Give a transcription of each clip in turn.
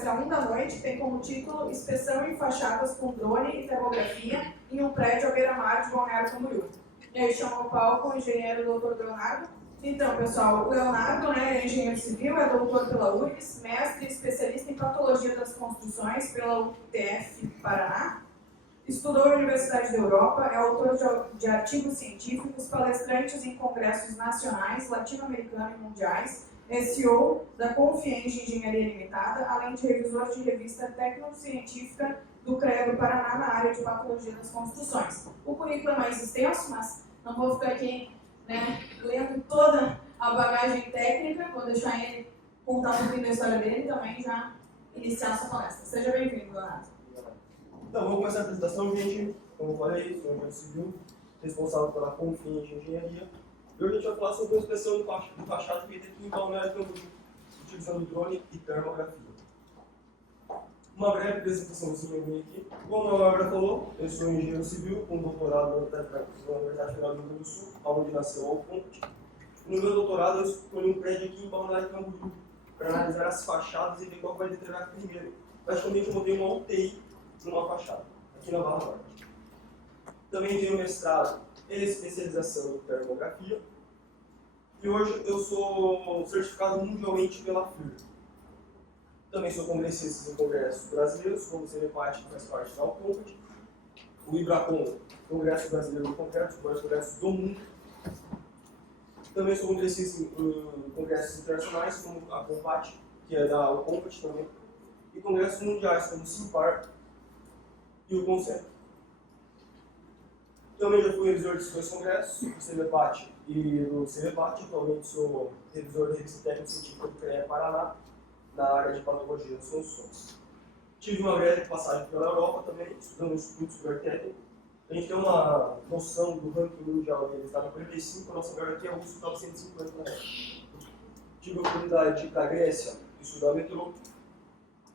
palestra 1 da noite tem como título Inspeção em fachadas com drone e termografia em um prédio à beira-mar de Balneário Camboriú. E aí chama ao palco o engenheiro Dr. Leonardo. Então, pessoal, o Leonardo é engenheiro civil, é doutor pela URGS, mestre e especialista em patologia das construções pela UTF Paraná. Estudou na Universidade da Europa, é autor de artigos científicos, palestrantes em congressos nacionais, latino-americanos e mundiais, é CEO da Confienge Engenharia Limitada, além de revisor de revista técnico-científica do CREA do Paraná na área de patologia das construções. O currículo é mais extenso, mas não vou ficar aqui lendo toda a bagagem técnica, vou deixar ele contar um pouquinho da história dele e também já iniciar a sua palestra. Seja bem-vindo, Leonardo. Então, vamos começar a apresentação, gente. Como eu falei, sou engenheiro civil, responsável pela Confienge Engenharia. E hoje a gente vai falar sobre uma inspeção de fachada feita aqui em Balneário Camboriú, utilizando drone e termografia. Uma breve apresentaçãozinha minha aqui. Como a Laura falou, eu sou engenheiro civil com doutorado na Universidade Federal do Rio Grande do Sul, onde nasceu o Alconte. No meu doutorado, eu escolhi um prédio aqui em Balneário Camboriú para analisar as fachadas e ver qual vai deteriorar primeiro. Praticamente eu montei uma UTI numa fachada, aqui na Barra Norte. Também tenho mestrado em especialização em termografia. E hoje eu sou certificado mundialmente pela FIR. Também sou congressista em congressos brasileiros, como o CNPAT, que faz parte da Alconte, o IBRACON, Congresso Brasileiro de Concreto, os maiores congressos do mundo. Também sou congressista em congressos internacionais, como a COMPAT, que é da Alconte também, e congressos mundiais, como o SIMPAR e o CONCENT. Também já fui revisor de dois congressos, do CNPAT e do CNPAT. Atualmente sou revisor da revista técnico-científica do CREA Paraná, na área de patologia das construções. Tive uma breve passagem pela Europa também, estudando o Instituto Superior Técnico. A gente tem uma noção do ranking mundial deles, estava em 45, a nossa melhor aqui é a USP, estava 150 na época. Tive a oportunidade de ir para a Grécia, estudar metrô.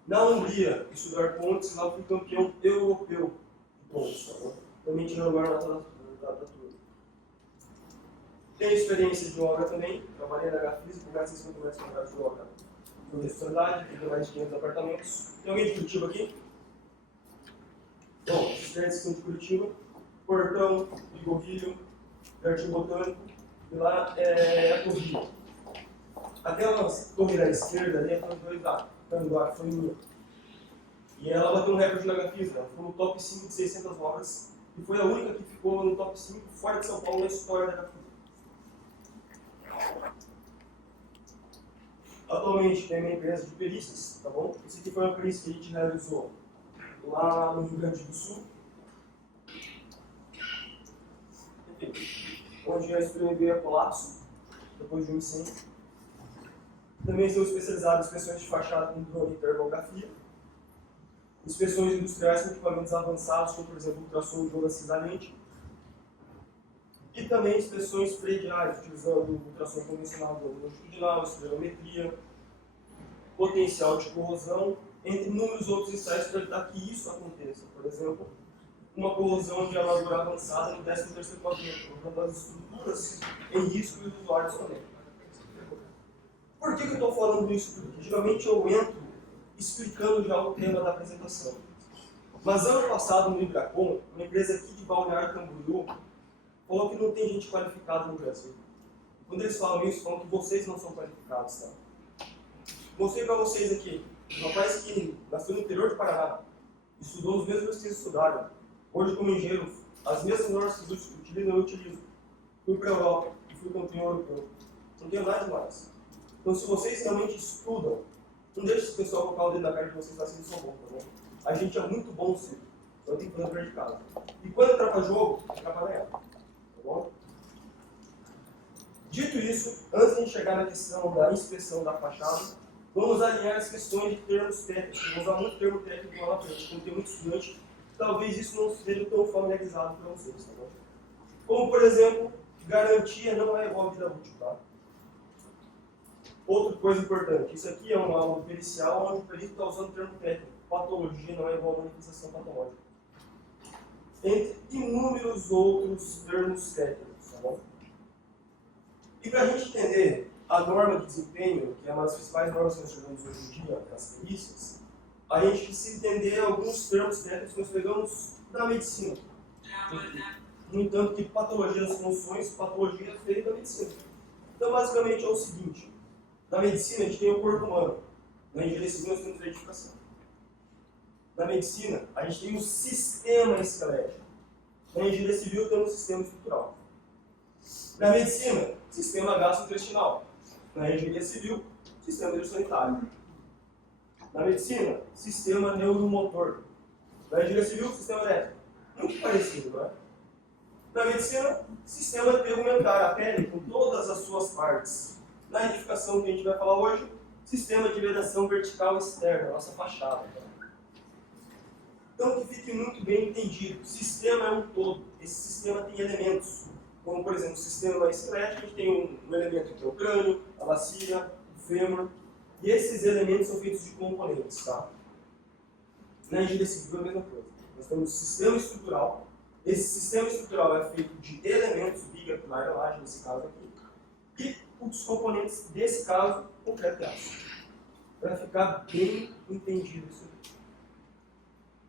Na Hungria, estudar pontes, lá eu fui campeão europeu de pontes. Tá? Também tive lugar na turma. Tenho experiência de obra também, trabalhei na Gafisa, com mais de 50 metros quadrados de obra. Por responsabilidade, tem mais de 500 apartamentos. Tem alguém de Curitiba aqui? Bom, os prédios são de Curitiba, Portão, Ligovilho, Jardim Botânico, e lá é a Corrida. Aquela torre da esquerda ali é a Tanduá, que foi minha. E ela bateu um recorde na Gafisa, ela ficou no top 5 de 600 obras, e foi a única que ficou no top 5 fora de São Paulo na história da Gafisa. Atualmente tem uma empresa de perícias, tá bom? Esse aqui foi uma perícia que a gente realizou lá no Rio Grande do Sul, onde a estrutura veio a colapso depois de um incêndio. Também sou especializado em inspeções de fachada com drone e termografia, inspeções industriais com equipamentos avançados, como por exemplo ultrassom de onda cinzalente, e também inspeções prediais, utilizando ultrassom convencional de onda longitudinal, espirometria, potencial de corrosão, entre inúmeros outros ensaios para evitar que isso aconteça. Por exemplo, uma corrosão de armadura avançada no 13º quadrante, colocando as estruturas em risco e os usuários também. Por que eu estou falando isso? Porque geralmente eu entro explicando já o tema da apresentação. Mas ano passado, no IBRACON, uma empresa aqui de Balneário Camboriú falou que não tem gente qualificada no Brasil. Quando eles falam isso, falam que vocês não são qualificados. Tá? Mostrei para vocês aqui, um rapaz que nasceu no interior de Paraná, estudou os mesmos que vocês estudaram. Hoje, como engenheiro, as mesmas normas que vocês utilizam, eu utilizo. Fui para a Europa e fui campeão europeu. Não tenho nada demais. Então, se vocês realmente estudam, não deixe esse pessoal colocar o dedo na cara de vocês, vai ser só bom, tá bom? A gente é muito bom sim, então eu tenho que fazer o dever de casa. E quando entrar para jogo, entrar para ganhar. Tá bom? Dito isso, antes de a gente chegar na questão da inspeção da fachada, vamos alinhar as questões de termos técnicos. Vou usar muito termo técnico lá na frente, como tem muito estudante, talvez isso não seja tão familiarizado para vocês. Tá bom? Como, por exemplo, garantia não é igual a vida útil. Tá? Outra coisa importante, isso aqui é uma aula pericial onde o perito está usando o termo técnico. Patologia não é igual a manifestação patológica. Entre inúmeros outros termos técnicos, tá bom? E para a gente entender a norma de desempenho, que é uma das principais normas que nós chamamos hoje em dia, das perícias, a gente precisa entender alguns termos técnicos que nós pegamos da medicina. No entanto, que patologias das funções, patologias vêm da medicina. Então, basicamente, é o seguinte. Na medicina, a gente tem o corpo humano. Na engenharia civil, nós temos a edificação. Na medicina, a gente tem o sistema esquelético. Na engenharia civil, temos o sistema estrutural. Na medicina, sistema gastrointestinal. Na engenharia civil, sistema neurosanitário. Na medicina, sistema neuromotor. Na engenharia civil, sistema elétrico. Muito parecido, não é? Na medicina, sistema tegumentar, a pele com todas as suas partes. Na edificação que a gente vai falar hoje, sistema de vedação vertical externa, nossa fachada. Então, que fique muito bem entendido, o sistema é um todo. Esse sistema tem elementos, como, por exemplo, o sistema esquelético, a gente tem um elemento que é o crânio, a bacia, o fêmur, e esses elementos são feitos de componentes, tá? Na engenharia civil é a mesma coisa. Nós temos o sistema estrutural. Esse sistema estrutural é feito de elementos, viga, pilar, laje, nesse caso aqui, e os componentes desse caso, concreto e aço. Para ficar bem entendido isso aqui.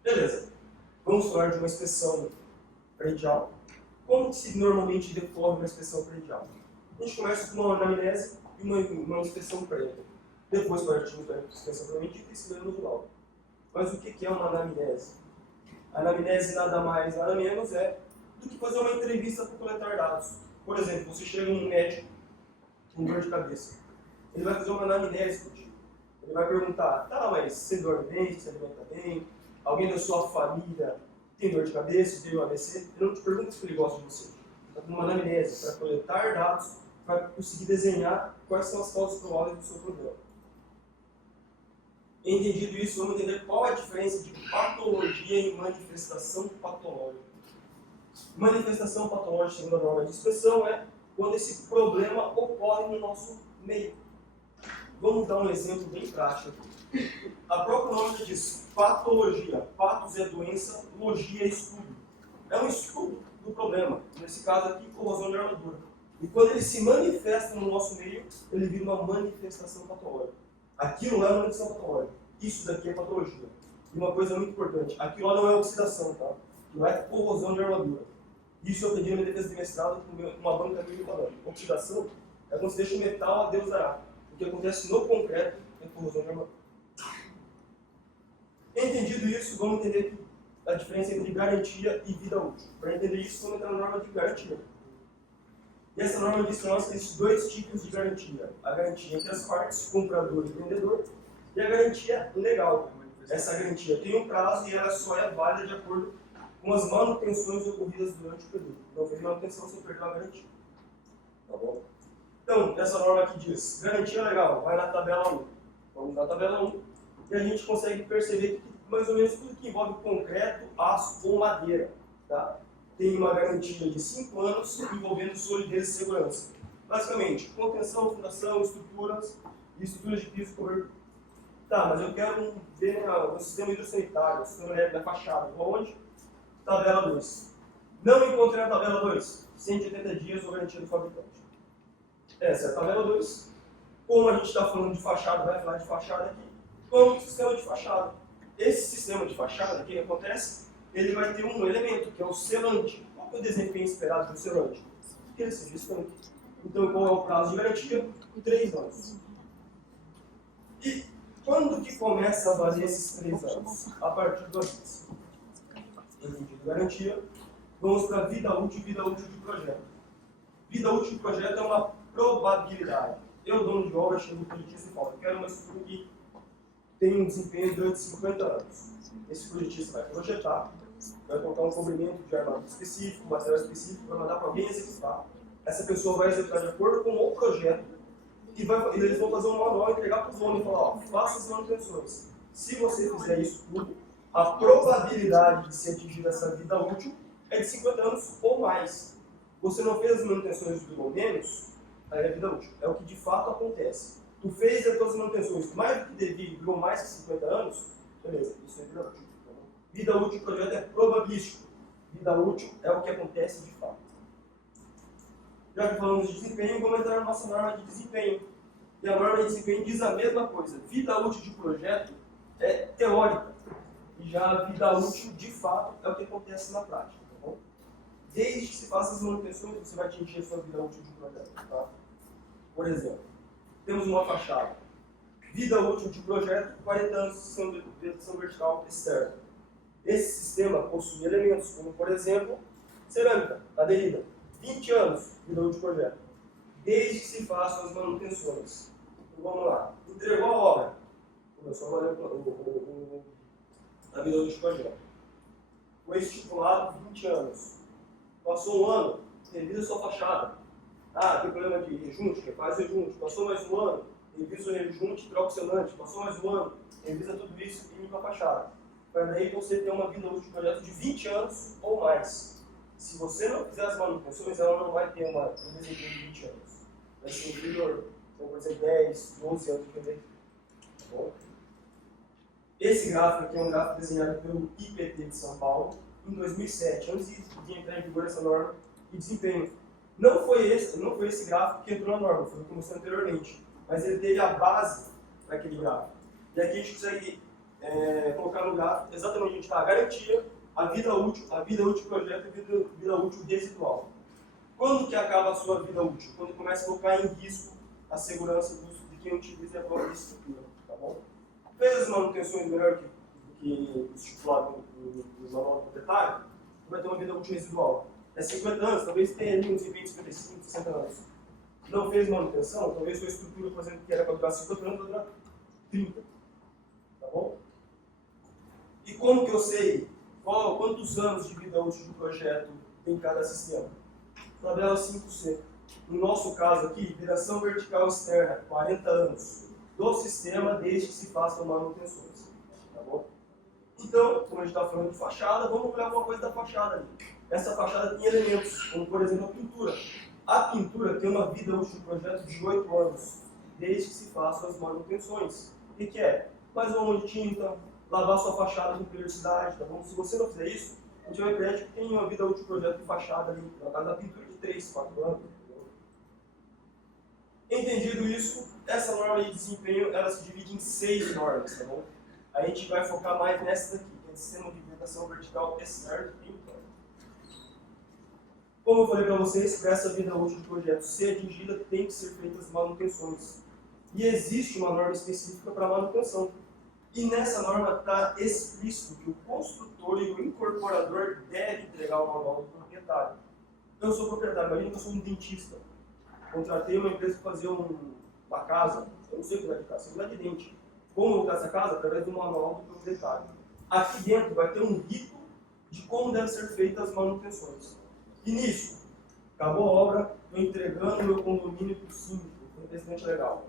Beleza. Vamos falar de uma inspeção predial. Como que se normalmente decorre uma inspeção predial? A gente começa com uma anamnese e uma inspeção prévia. Depois partimos da inspeção propriamente dita e escrevemos o laudo. Mas o que é uma anamnese? A anamnese nada mais, nada menos é do que fazer uma entrevista para coletar dados. Por exemplo, você chega num médico com dor de cabeça. Ele vai fazer uma anamnese contigo. Ele vai perguntar, tá, mas você dorme bem, você se alimenta bem? Alguém da sua família tem dor de cabeça, tem um AVC? Ele não te pergunta se ele gosta de você. Ele está fazendo uma anamnese para coletar dados, para conseguir desenhar quais são as causas prováveis do seu problema. Entendido isso, vamos entender qual é a diferença de patologia e manifestação patológica. Manifestação patológica, segundo a norma de inspeção, é quando esse problema ocorre no nosso meio. Vamos dar um exemplo bem prático aqui. A própria norma diz patologia. Patos é doença, logia é estudo. É um estudo do problema. Nesse caso aqui, corrosão de armadura. E quando ele se manifesta no nosso meio, ele vira uma manifestação patológica. Aquilo lá é uma manifestação patológica. Isso daqui é patologia. E uma coisa muito importante, aquilo lá não é oxidação, tá? Aquilo é corrosão de armadura. Isso eu aprendi na minha defesa de mestrado com uma banca minha falando. Oxidação é quando você deixa o metal a Deus dará. O que acontece no concreto é corrosão de armadura. Entendido isso, vamos entender a diferença entre garantia e vida útil. Para entender isso, vamos entrar na norma de garantia. E essa norma diz que nós temos dois tipos de garantia. A garantia entre as partes, comprador e vendedor, e a garantia legal. Essa garantia tem um prazo e ela só é válida de acordo com as manutenções ocorridas durante o período. Não fez manutenção, você perdeu a garantia. Tá bom? Então, essa norma aqui diz, garantia legal, vai na tabela 1. Vamos na tabela 1 e a gente consegue perceber que mais ou menos tudo que envolve concreto, aço ou madeira, tá? Tem uma garantia de 5 anos envolvendo solidez e segurança. Basicamente, contenção, fundação, estruturas e estruturas de piso cobertura. Tá, mas eu quero ver o sistema hidrossanitário, o sistema elétrico da fachada. Onde? Tabela 2. Não encontrei a tabela 2. 180 dias ou garantia do fabricante. Essa é a tabela 2. Como a gente está falando de fachada, vai falar de fachada aqui. Como sistema de fachada. Esse sistema de fachada, o que acontece? Ele vai ter um elemento, que é o selante. Qual que é o desempenho esperado do selante? Que ele seja estanque. Então, qual é o prazo de garantia? 3 anos. E quando que começa a valer esses 3 anos? A partir do aviso. Entendido garantia. Vamos para vida útil e vida útil de projeto. Vida útil de projeto é uma probabilidade. Eu, dono de obra, chego no projetista e falo, eu quero uma estrutura que tem um desempenho durante 50 anos. Esse projetista vai projetar, vai colocar um cobrimento de armamento específico, material específico, vai mandar para alguém executar. Essa pessoa vai executar de acordo com o projeto e eles vão fazer um manual, entregar para o dono e falar, ó, faça as manutenções. Se você fizer isso tudo, a probabilidade de se atingir essa vida útil é de 50 anos ou mais. Você não fez as manutenções e durou menos, aí é vida útil. É o que de fato acontece. Tu fez as tuas manutenções mais do que devido e durou mais que 50 anos, beleza, isso é vida útil. Vida útil do projeto é probabilístico. Vida útil é o que acontece de fato. Já que falamos de desempenho, vamos entrar na nossa norma de desempenho. E a norma de desempenho diz a mesma coisa. Vida útil de projeto é teórica. E já a vida útil, de fato, é o que acontece na prática. Tá bom? Desde que se faça as manutenções, você vai atingir a sua vida útil de projeto. Tá? Por exemplo, temos uma fachada. Vida útil de projeto, 40 anos de vedação vertical externa. Esse sistema possui elementos como, por exemplo, cerâmica, aderida. 20 anos, vida útil de projeto. Desde que se façam as manutenções. Então vamos lá. Entregou a obra. Começou a valer a vida útil de projeto. Foi estipulado 20 anos. Passou um ano, revisa sua fachada. Ah, tem problema de rejunte, faz rejunte. Passou mais um ano, revisa o rejunte, troca o selante. Passou mais um ano, revisa tudo isso e limpa a fachada. Para daí você ter uma vida útil de projeto de 20 anos ou mais. Se você não fizer as manutenções, ela não vai ter um desempenho de 20 anos. Vai ser inferior, por exemplo, 10, 12 anos de desempenho. Tá bom? Esse gráfico aqui é um gráfico desenhado pelo IPT de São Paulo em 2007, antes de entrar em vigor essa norma de desempenho. Não foi esse gráfico que entrou na norma, foi o que eu mostrei anteriormente, mas ele teve a base daquele gráfico. E aqui a gente consegue colocar no gráfico exatamente onde está a garantia, a vida útil do projeto e a vida útil residual. Quando que acaba a sua vida útil? Quando começa a colocar em risco a segurança de quem utiliza a própria estrutura. Tá bom? Fez as manutenções melhor do que estipulado no manual proprietário, vai ter uma vida útil residual. É 50 anos, talvez tenha ali uns 20, 55, 60 anos. Não fez manutenção, talvez sua estrutura, por exemplo, que era para durar 50 anos, vai durar 30. Tá bom? E como que eu sei quantos anos de vida útil do projeto tem cada sistema? Tabela 5C. No nosso caso aqui, vedação vertical externa, 40 anos do sistema, desde que se façam manutenções. Tá bom? Então, como a gente está falando de fachada, vamos olhar alguma coisa da fachada ali. Essa fachada tem elementos, como por exemplo a pintura. A pintura tem uma vida útil do projeto de 8 anos, desde que se façam as manutenções. O que é? Mais uma mão de tinta, lavar sua fachada com periodicidade, tá bom? Se você não fizer isso, a gente vai ver que tem uma vida útil do projeto de fachada ali, na casa da pintura de 3, 4 anos. Entendido isso, essa norma de desempenho ela se divide em 6 normas, tá bom? A gente vai focar mais nessa daqui, que é o sistema de vedação vertical externo e interno. Como eu falei para vocês, para essa vida útil do projeto ser atingida, tem que ser feitas manutenções. E existe uma norma específica para manutenção. E nessa norma está explícito que o construtor e o incorporador devem entregar o manual do proprietário. Eu sou proprietário, imagina que eu sou um dentista. Contratei uma empresa para fazer uma casa, eu não sei como é que está, sei lá de dente. Como eu vou essa casa? Através do manual do proprietário. Aqui dentro vai ter um rito de como devem ser feitas as manutenções. E nisso, acabou a obra, estou entregando o meu condomínio para o síndico, para o presidente legal.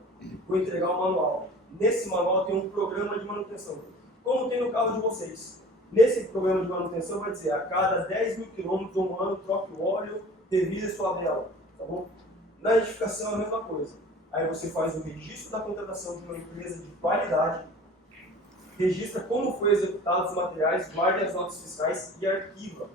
Vou entregar o manual. Nesse manual tem um programa de manutenção. Como tem no caso de vocês. Nesse programa de manutenção vai dizer, a cada 10 mil quilômetros ou um ano, troque o óleo, revise sua vela. Tá bom? Na edificação é a mesma coisa. Aí você faz o registro da contratação de uma empresa de qualidade, registra como foi executado os materiais, guarda as notas fiscais e arquiva.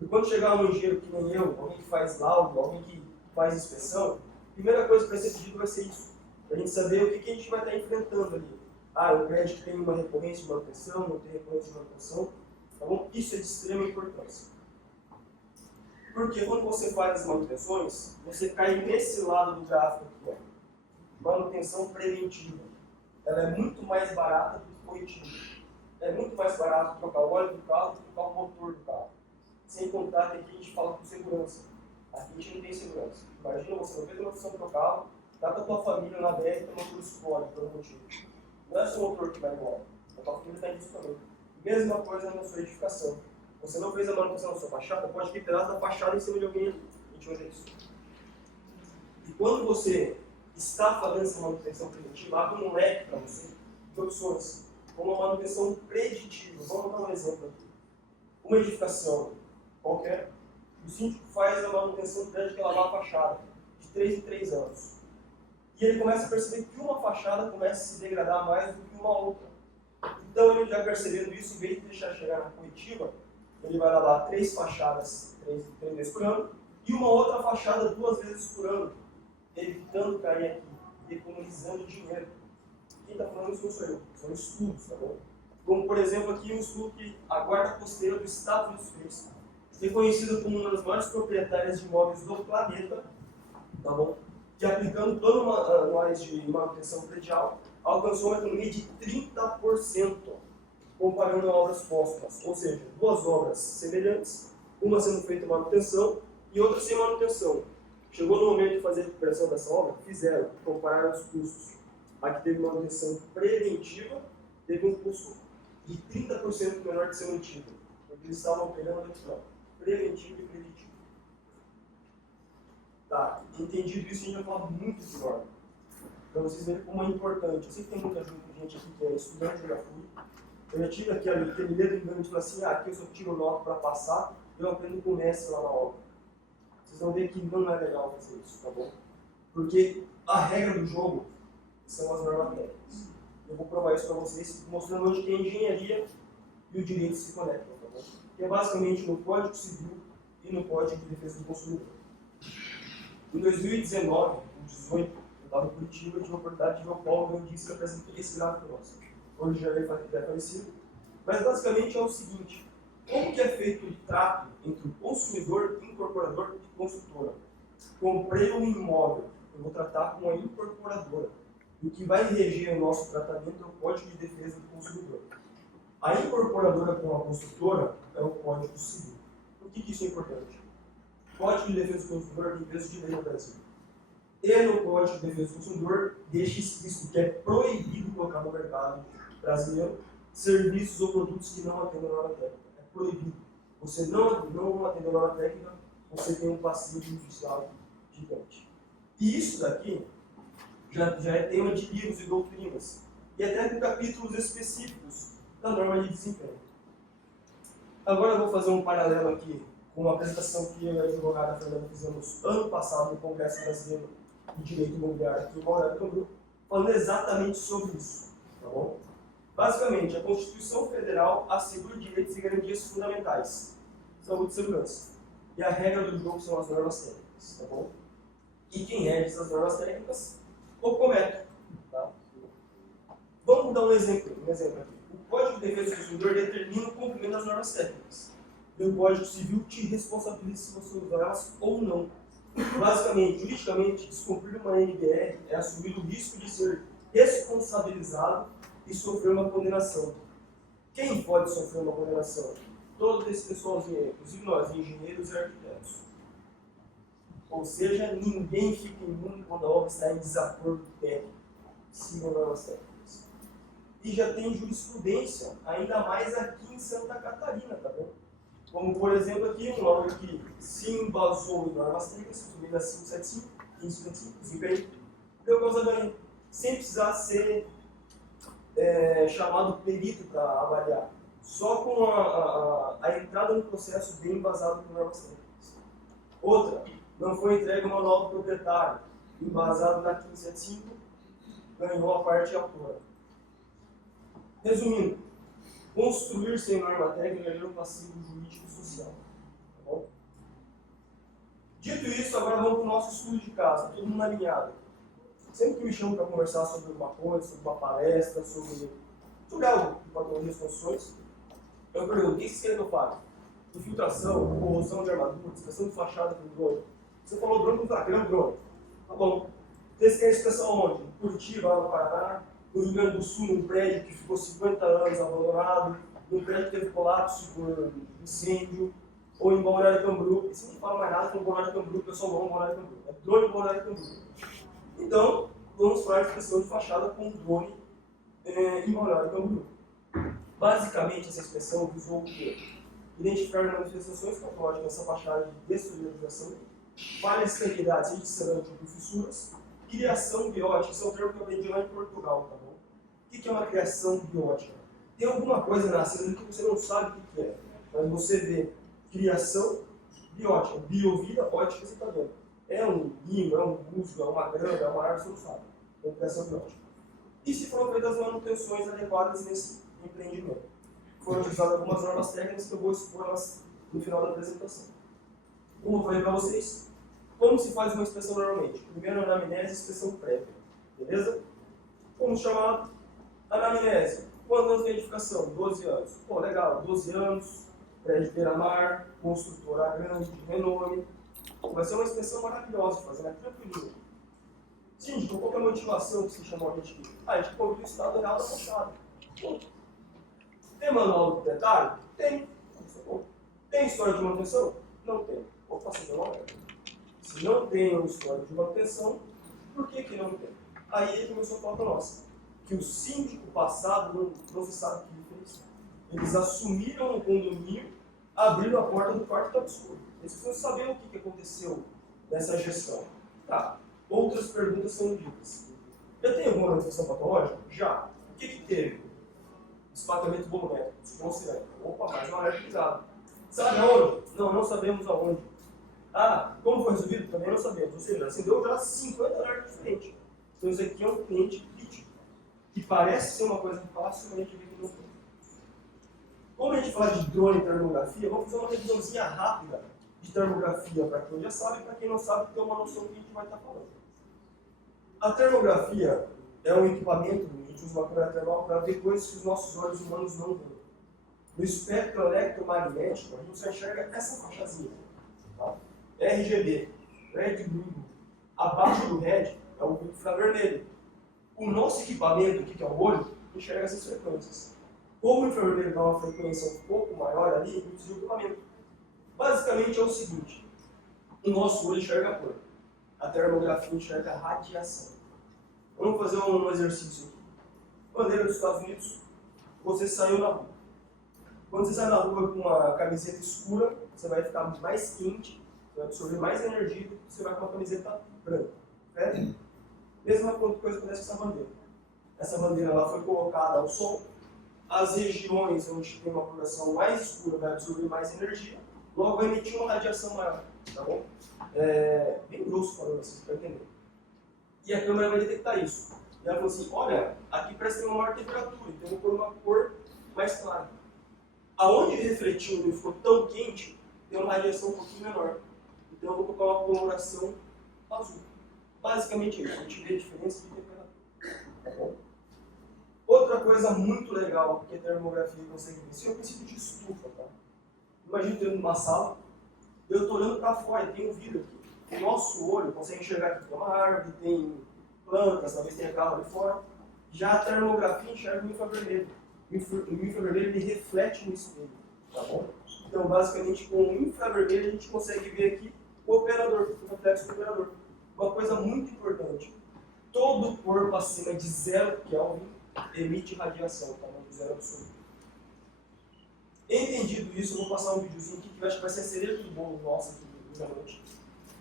E quando chegar um engenheiro que nem eu, alguém que faz laudo, alguém que faz inspeção, a primeira coisa que vai ser pedido vai ser isso. Para a gente saber o que a gente vai estar enfrentando ali. Ah, o prédio tem uma recorrência de manutenção, não tem recorrência de manutenção. Tá bom? Isso é de extrema importância. Porque quando você faz as manutenções, você cai nesse lado do gráfico aqui. Ó. Manutenção preventiva. Ela é muito mais barata do que corretiva. É muito mais barato trocar o óleo do carro do que trocar o motor do carro. Sem contar que aqui a gente fala com segurança. Aqui a gente não tem segurança. Imagina você não fez a manutenção do carro, dá para a tua família na BR e tem um motor explode por um motivo. Não é só o motor que vai embora. A tua família está nisso também. Mesma coisa na sua edificação. Você não fez a manutenção da sua fachada, pode ter pedaço da fachada em cima de alguém ali. A gente usa isso. E quando você está fazendo essa manutenção preventiva, abre um leque para você de opções. Como a manutenção preditiva. Vamos dar um exemplo aqui. Uma edificação qualquer, o síndico faz a manutenção do prédio que lavar a fachada, de 3 em 3 anos. E ele começa a perceber que uma fachada começa a se degradar mais do que uma outra. Então, ele já percebendo isso, em vez de deixar chegar na corretiva, ele vai lavar 3 fachadas 3 vezes por ano e uma outra fachada 2 vezes por ano, evitando cair aqui, economizando dinheiro. Quem está falando isso não sou eu, são estudos, tá bom? como por exemplo aqui um estudo que a Guarda Costeira do Estado Unidos fez, reconhecida como uma das maiores proprietárias de imóveis do planeta, tá bom? Que aplicando plano anuais de manutenção predial, alcançou uma economia de 30%, comparando a obras póstumas, ou seja, duas obras semelhantes, uma sendo feita manutenção e outra sem manutenção. Chegou no momento de fazer a recuperação dessa obra, fizeram, compararam os custos. A que teve manutenção preventiva, teve um custo de 30% menor que ser mantido, porque eles estavam pegando aqui, ó, preventivo e preditivo. Tá, entendido isso, a gente vai falar muito de norma. Para vocês verem como é importante. Eu sei que tem muita gente aqui que é estudante, eu já fui. Eu já tive aquele medo engano de falar assim, aqui eu só tiro nota para passar, eu aprendo com o mestre lá na obra. Vocês vão ver que não é legal fazer isso, tá bom? Porque a regra do jogo são as normas técnicas. Eu vou provar isso para vocês, mostrando onde que a engenharia e o direito se conectam, tá bom? Que é basicamente no Código Civil e no Código de Defesa do Consumidor. Em 2019, 2018, eu estava em Curitiba e tive a oportunidade de ver o Paulo Gandis que apresentou esse gráfico nosso. Hoje já é falecido. Mas basicamente é o seguinte: como que é feito o trato entre o consumidor, incorporador e consultora? Comprei um imóvel, eu vou tratar com a incorporadora. E o que vai reger o nosso tratamento é o Código de Defesa do Consumidor. A incorporadora com a consultora é o Código Civil. Por que isso é importante? O Código de Defesa do Consumidor tem peso de lei no Brasil. E no Código de Defesa do Consumidor deixa explícito que é proibido colocar no mercado brasileiro serviços ou produtos que não atendem a norma técnica. É proibido. Você não atende a norma técnica, você tem um passivo judicial gigante. E isso daqui já é tema de livros e doutrinas, e até com capítulos específicos da norma de desempenho. Agora eu vou fazer um paralelo aqui com uma apresentação que eu e a advogada Fernanda fizemos ano passado no Congresso Brasileiro de Direito Imobiliário aqui em Balneário Camboriú, falando exatamente sobre isso, tá bom? Basicamente, a Constituição Federal assegura direitos e garantias fundamentais, saúde e segurança. E a regra do jogo são as normas técnicas, tá bom? E quem rege essas normas técnicas? O Cometro, tá? Vamos dar um exemplo aqui. O Código de Defesa do Consumidor determina o cumprimento das normas técnicas. E o Código Civil te responsabiliza se você usar elas ou não. Basicamente, juridicamente, descumprir uma NBR é assumir o risco de ser responsabilizado e sofrer uma condenação. Quem pode sofrer uma condenação? Todo esse pessoalzinho, inclusive nós, engenheiros e arquitetos. Ou seja, ninguém fica imune quando a obra está em desacordo técnico. Sigam normas técnicas. E já tem jurisprudência, ainda mais aqui em Santa Catarina, tá bom? Como, por exemplo, aqui, uma obra que se embasou em normas técnicas, subida 575, 1575, desempenho, deu causa ganho, sem precisar ser chamado perito para avaliar. Só com a entrada no processo bem embasado por normas técnicas. Outra, não foi entregue o manual do proprietário, embasado na 1575, ganhou a parte autora. Resumindo, construir sem norma técnica é um passivo jurídico e social. Tá bom? Dito isso, agora vamos para o nosso estudo de caso, todo mundo alinhado. Sempre que me chamam para conversar sobre uma coisa, sobre uma palestra, sobre algo de patologia das construções, eu pergunto: o que vocês querem que eu fale? Infiltração, corrosão de armadura, inspeção de fachada com drone. Você falou drone, querendo drone. Tá bom. Vocês querem inspeção onde? Em Curitiba, lá no Paraná, no Rio Grande do Sul, num prédio que ficou 50 anos abandonado, num prédio que teve colapso por incêndio, ou em Balneário Camboriú. E se não fala mais nada com Balneário Camboriú, o pessoal vai em Balneário Camboriú. É drone em Balneário Camboriú. Então, vamos para a inspeção de fachada com drone em Balneário Camboriú. Basicamente, essa inspeção visou o quê? Identificar manifestações patológicas dessa fachada de dessolidarização, falhas e esterilidades de cerâmica por fissuras, criação biótica. Isso é um termo que eu aprendi lá em Portugal, tá bom? O que é uma criação biótica? Tem alguma coisa na cerâmica que você não sabe o que é, mas você vê criação biótica, biovida, ótica, você está vendo. É um limo, é um musgo, é uma grama, é uma árvore, você não sabe. É uma criação biótica. E se foram feitas as manutenções adequadas nesse empreendimento? Foram utilizadas algumas normas técnicas que eu vou expor elas no final da apresentação. Como eu falei para vocês, como se faz uma inspeção normalmente? Primeiro, anamnese e inspeção prévia. Beleza? Como chamado? Anamnese. Quantos anos de edificação? 12 anos. Pô, legal, 12 anos, prédio beira-mar, construtora grande, de renome. Vai ser uma extensão maravilhosa de fazer, né? Tranquilinho. Síndico, qual que é a motivação que você chamou a gente aqui? A gente cobriu o estado real da fachada. Tem manual do detalhe? Tem. Tem história de manutenção? Não tem. Opa, você não é. Se não tem uma história de manutenção, por que não tem? Aí ele começou a falar para nós que o síndico passado não se sabe o que ele fez. Eles assumiram o condomínio, abriram a porta do quarto que está escuro. Eles precisam saber o que aconteceu nessa gestão. Tá. Outras perguntas são ditas. Eu tenho alguma manifestação patológica? Já. O que teve? Espancamento volumétrico, desconsiderado. Opa, mais uma alerta ligada. Sabe aonde? Não sabemos aonde. Ah, como foi resolvido? Também não sabemos. Ou seja, acendeu já 50 alertas diferentes. Então isso aqui é um cliente crítico, que parece ser uma coisa fácil, mas a gente vê que não foi. Como a gente fala de drone e termografia, vamos fazer uma revisãozinha rápida de termografia para quem já sabe e para quem não sabe ter uma noção do que a gente vai estar falando. A termografia é um equipamento, a gente usa uma câmera termal para ver coisas que os nossos olhos humanos não veem. No espectro eletromagnético, a gente só enxerga essa faixazinha. Tá? RGB, Red Blue. Abaixo do Red é o infravermelho. O nosso equipamento aqui, que é o olho, enxerga essas frequências. Como o infravermelho dá uma frequência um pouco maior ali, a gente precisa de equipamento. Basicamente é o seguinte: o nosso olho enxerga a cor. A termografia enxerga a radiação. Vamos fazer um exercício aqui. Bandeira dos Estados Unidos, você saiu na rua. Quando você sai na rua com uma camiseta escura, você vai ficar mais quente, vai absorver mais energia do que você vai com uma camiseta branca. Certo? Mesma coisa acontece com essa bandeira. Essa bandeira ela foi colocada ao sol. As regiões onde tem uma coloração mais escura vai absorver mais energia, logo vai emitir uma radiação maior. Tá bom? Bem grosso falando assim, para entender. E a câmera vai detectar isso. E ela falou assim: olha, aqui parece ter uma maior temperatura, então eu vou pôr uma cor mais clara. Aonde refletiu e ficou tão quente, tem uma radiação um pouquinho menor. Então eu vou colocar uma coloração azul. Basicamente isso, a gente vê a diferença de temperatura. Tá bom? Outra coisa muito legal que a termografia consegue ver, isso é o princípio de estufa. Tá? Imagina eu numa sala, eu estou olhando para fora, tem um vidro aqui. O nosso olho consegue enxergar que tem uma árvore, tem plantas, talvez tenha carro ali fora. Já a termografia enxerga o infravermelho. O infravermelho ele reflete no espelho. Tá bom? Então, basicamente, com o infravermelho a gente consegue ver aqui o operador, o reflexo do operador. Uma coisa muito importante: todo corpo acima de 0 Kelvin emite radiação, tá? De 0 absoluto. Entendido isso, eu vou passar um videozinho aqui que eu acho que vai ser a cereja do bolo nosso aqui da noite,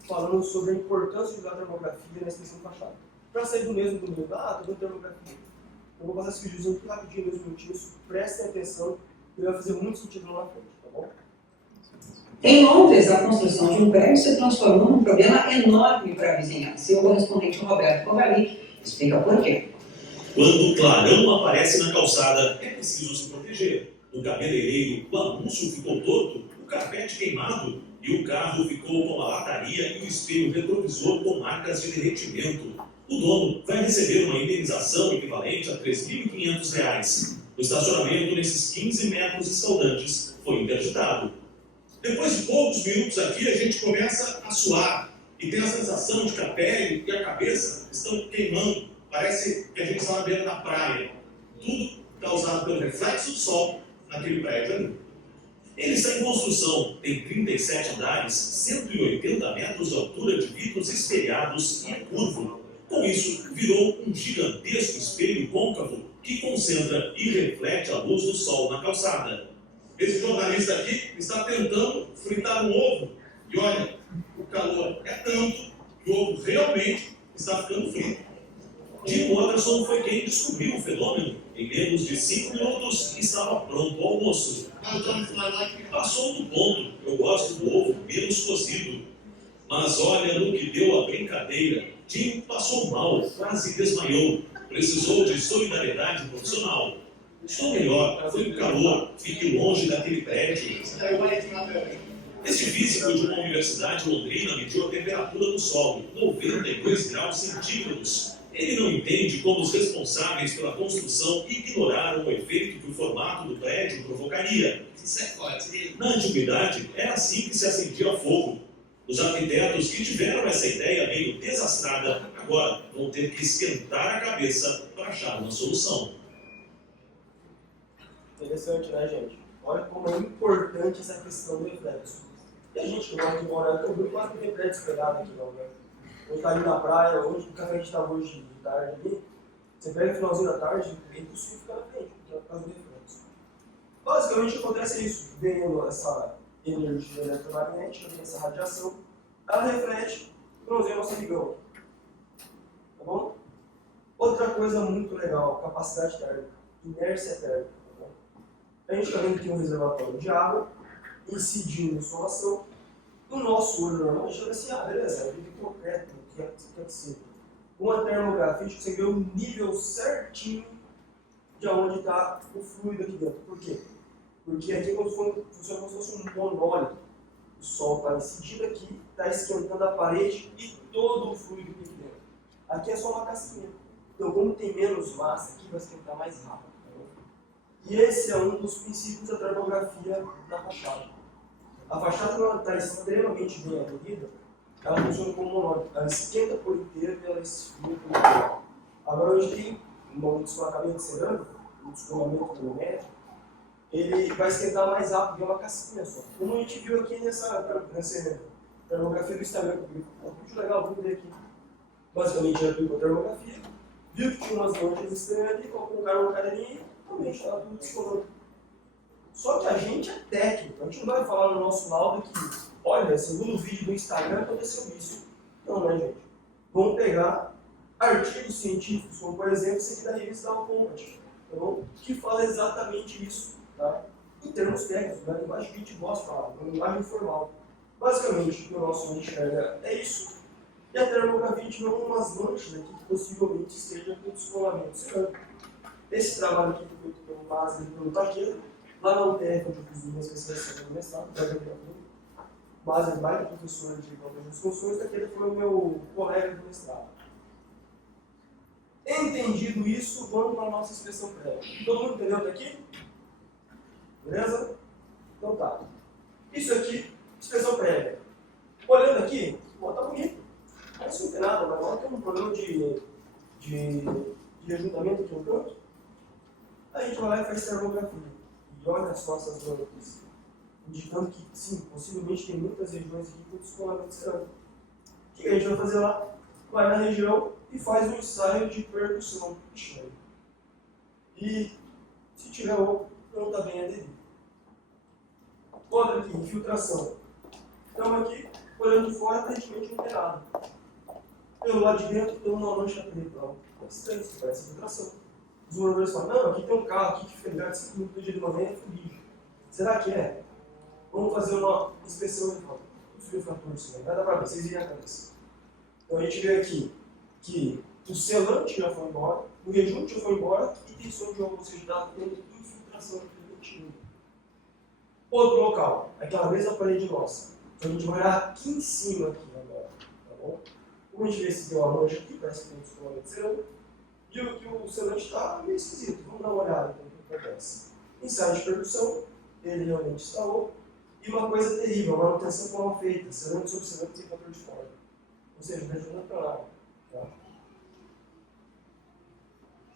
falando sobre a importância de usar a termografia na extensão de fachada. Para sair do mesmo do meio, tô dando termografia. Eu vou passar esse videozinho aqui rapidinho, 2 minutinhos, prestem atenção, que vai fazer muito sentido lá na frente, tá bom? Em Londres, a construção de um prédio se transformou num problema enorme para a vizinhança. E o correspondente Roberto Kovalik explica por quê. Quando o clarão aparece na calçada, é preciso se proteger. No cabeleireiro, o anúncio ficou torto, o carpete queimado e o carro ficou com a lataria e o espelho retrovisor com marcas de derretimento. O dono vai receber uma indenização equivalente a R$ 3.500. O estacionamento nesses 15 metros escaldantes foi interditado. Depois de poucos minutos aqui, a gente começa a suar e tem a sensação de que a pele e a cabeça estão queimando. Parece que a gente está na beira da praia. Tudo causado pelo reflexo do sol naquele prédio ali. Ele está em construção, tem 37 andares, 180 metros de altura de vidros espelhados e é curvo. Com isso, virou um gigantesco espelho côncavo que concentra e reflete a luz do sol na calçada. Esse jornalista aqui está tentando fritar um ovo. E olha, o calor é tanto que o ovo realmente está ficando frito. Jim Watterson foi quem descobriu o fenômeno. Em menos de 5 minutos, estava pronto o almoço. Passou do ponto. Eu gosto do ovo menos cozido. Mas olha no que deu a brincadeira. Jim passou mal, quase desmaiou. Precisou de solidariedade profissional. Estou melhor, foi o calor, fique longe daquele prédio. Este físico de uma universidade londrina mediu a temperatura do solo, 92 graus centígrados. Ele não entende como os responsáveis pela construção ignoraram o efeito que o formato do prédio provocaria. Na antiguidade, era assim que se acendia fogo. Os arquitetos que tiveram essa ideia meio desastrada, agora vão ter que esquentar a cabeça para achar uma solução. Interessante, né, gente? Olha como é importante essa questão do reflexo. E a gente que gosta de morar em Camboriú quase não tem prédio espelhado aqui, não, né? A gente tá ali na praia, onde o café a gente estava hoje de tarde ali, você pega o finalzinho da tarde, é impossível ficar na frente, porque é por causa do reflexo. Basicamente acontece isso, vendo essa energia eletromagnética, vendo essa radiação, ela reflete no nosso amigão. Tá bom? Outra coisa muito legal, capacidade térmica, inércia térmica. Tá bom? A gente está vendo aqui um reservatório de água, incidindo em insolação. No nosso olho normal, a gente chama assim, beleza, é de concreto, o que quer que seja. Com a termografia, a gente consegue ver o nível certinho de onde está o fluido aqui dentro. Por quê? Porque aqui funciona como se fosse um monólito. O sol está incidindo aqui, está esquentando a parede e todo o fluido aqui dentro. Aqui é só uma casquinha. Então, como tem menos massa, aqui vai esquentar mais rápido. E esse é um dos princípios da termografia da fachada. A fachada, quando ela está extremamente bem aderida, ela funciona como monólito. Ela esquenta por inteiro e ela esfria por inteiro. Agora, a gente tem um descolacamento cerâmico, um descolamento volumétrico, ele vai esquentar mais rápido, é uma casquinha só. Como a gente viu aqui nessa termografia do Instagram, um vídeo legal, vamos ver aqui. Basicamente, já viu a termografia, viu que tinha umas manchas estranhas ali, colocou um cara uma cadeirinha e também estava tudo descolando. Só que a gente é técnico, a gente não vai falar no nosso laudo que, olha, segundo o vídeo do Instagram aconteceu isso. Não, né, gente? Vamos pegar artigos científicos, como por exemplo esse aqui da revista Alcombat, tá bom? Que fala exatamente isso, tá? Em termos técnicos, na linguagem que a gente gosta de falar, na linguagem informal. Basicamente, o nosso enxerga é isso, e a termografia a gente vê umas manchas aqui que possivelmente seja com descolamento cerâmico. Esse trabalho aqui foi feito pelo Mazzi e pelo Taquedo, lá na UTF, onde eu fiz uma especialização no mestrado, Mazzi é baita professor de economia funções, Taquedo foi o meu colega do mestrado. Entendido isso, vamos para a nossa inspeção prévia. Todo mundo entendeu até aqui? Beleza? Então tá. Isso aqui, inspeção prévia. Olhando aqui, tá bonito. Parece que não tem nada, mas agora tem um problema de ajuntamento aqui no canto. A gente vai lá e faz termografia. E olha só essas zonas aqui, indicando que, sim, possivelmente tem muitas regiões aqui com descolamento cerâmico. O que a gente vai fazer lá? Vai na região e faz um ensaio de percussão. E se tiver outro, não está bem aderido. Outra aqui, infiltração. Estamos aqui, olhando de fora, aparentemente não tem nada. Pelo lado de dentro tem uma mancha preta. É estranho, isso parece infiltração. Os moradores falam, não, aqui tem um carro aqui que fica ligado 5 minutos de manhã e é fugido. Será que é? Vamos fazer uma inspeção de fato. Os refratores, isso aí, vai dar para ver, vocês viram a cabeça. Então a gente vê aqui que o selante já foi embora, o rejunte já foi embora e tem som de água, ou seja, está tendo infiltração aqui. Outro local, aquela mesma parede nossa. Então a gente vai olhar aqui em cima aqui agora, tá bom? Como a gente vê se tem uma mancha aqui, parece que tem um descolamento cerâmico, e o selante está meio esquisito. Vamos dar uma olhada no que acontece. Ensaio de percussão, ele realmente instalou. E uma coisa terrível, a manutenção foi mal feita, cerâmico sobre cerâmico sem fator de forma. Ou seja, não ajuda para nada. Tá?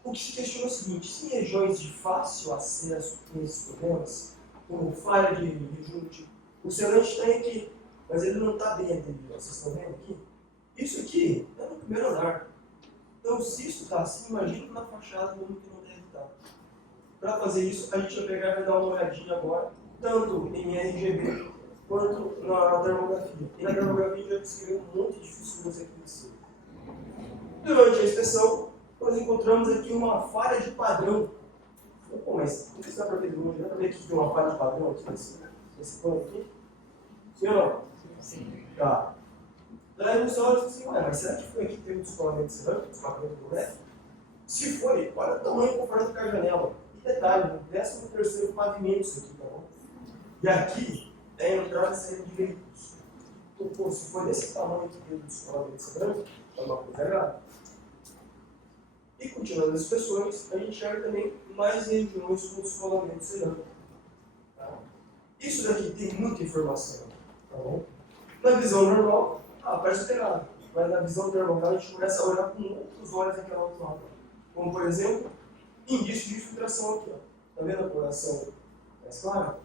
O que se questiona é o seguinte: se em regiões de fácil acesso tem esses problemas, como falha de rejunte, o selante está aqui, mas ele não está bem aderido. Vocês estão vendo aqui? Isso aqui é no primeiro andar. Então, se isso está assim, imagina na fachada como que não deve estar. Para fazer isso, a gente vai pegar e vai dar uma olhadinha agora, tanto em RGB quanto na termografia. E na termografia a gente vai descrever um monte de fissuras aqui em cima. Durante a inspeção, nós encontramos aqui uma falha de padrão. Pô, mas não sei se dá para ver de longe, dá para ver que tem uma falha de padrão aqui nesse pano aqui? Sim ou não? Sim. Tá. Daí você olha e diz assim, mas será que foi aqui que teve um descolamento cerâmico, descolamento do metro? Se foi, olha o tamanho comparado com a janela. E detalhe, no 13º pavimento isso aqui, tá bom? E aqui é a entrada e saída de veículos. Então, pô, se foi desse tamanho que teve o descolamento cerâmico, é uma coisa errada. E continuando as inspeções, a gente enxerga também mais regiões com descolamento cerâmico. Tá? Isso daqui tem muita informação. Tá bom? Na visão normal, parece ter nada. Mas na visão termogal, a gente começa a olhar com outros olhos aquela outra lado. Como, por exemplo, indício de infiltração aqui. Está vendo a coloração mais clara?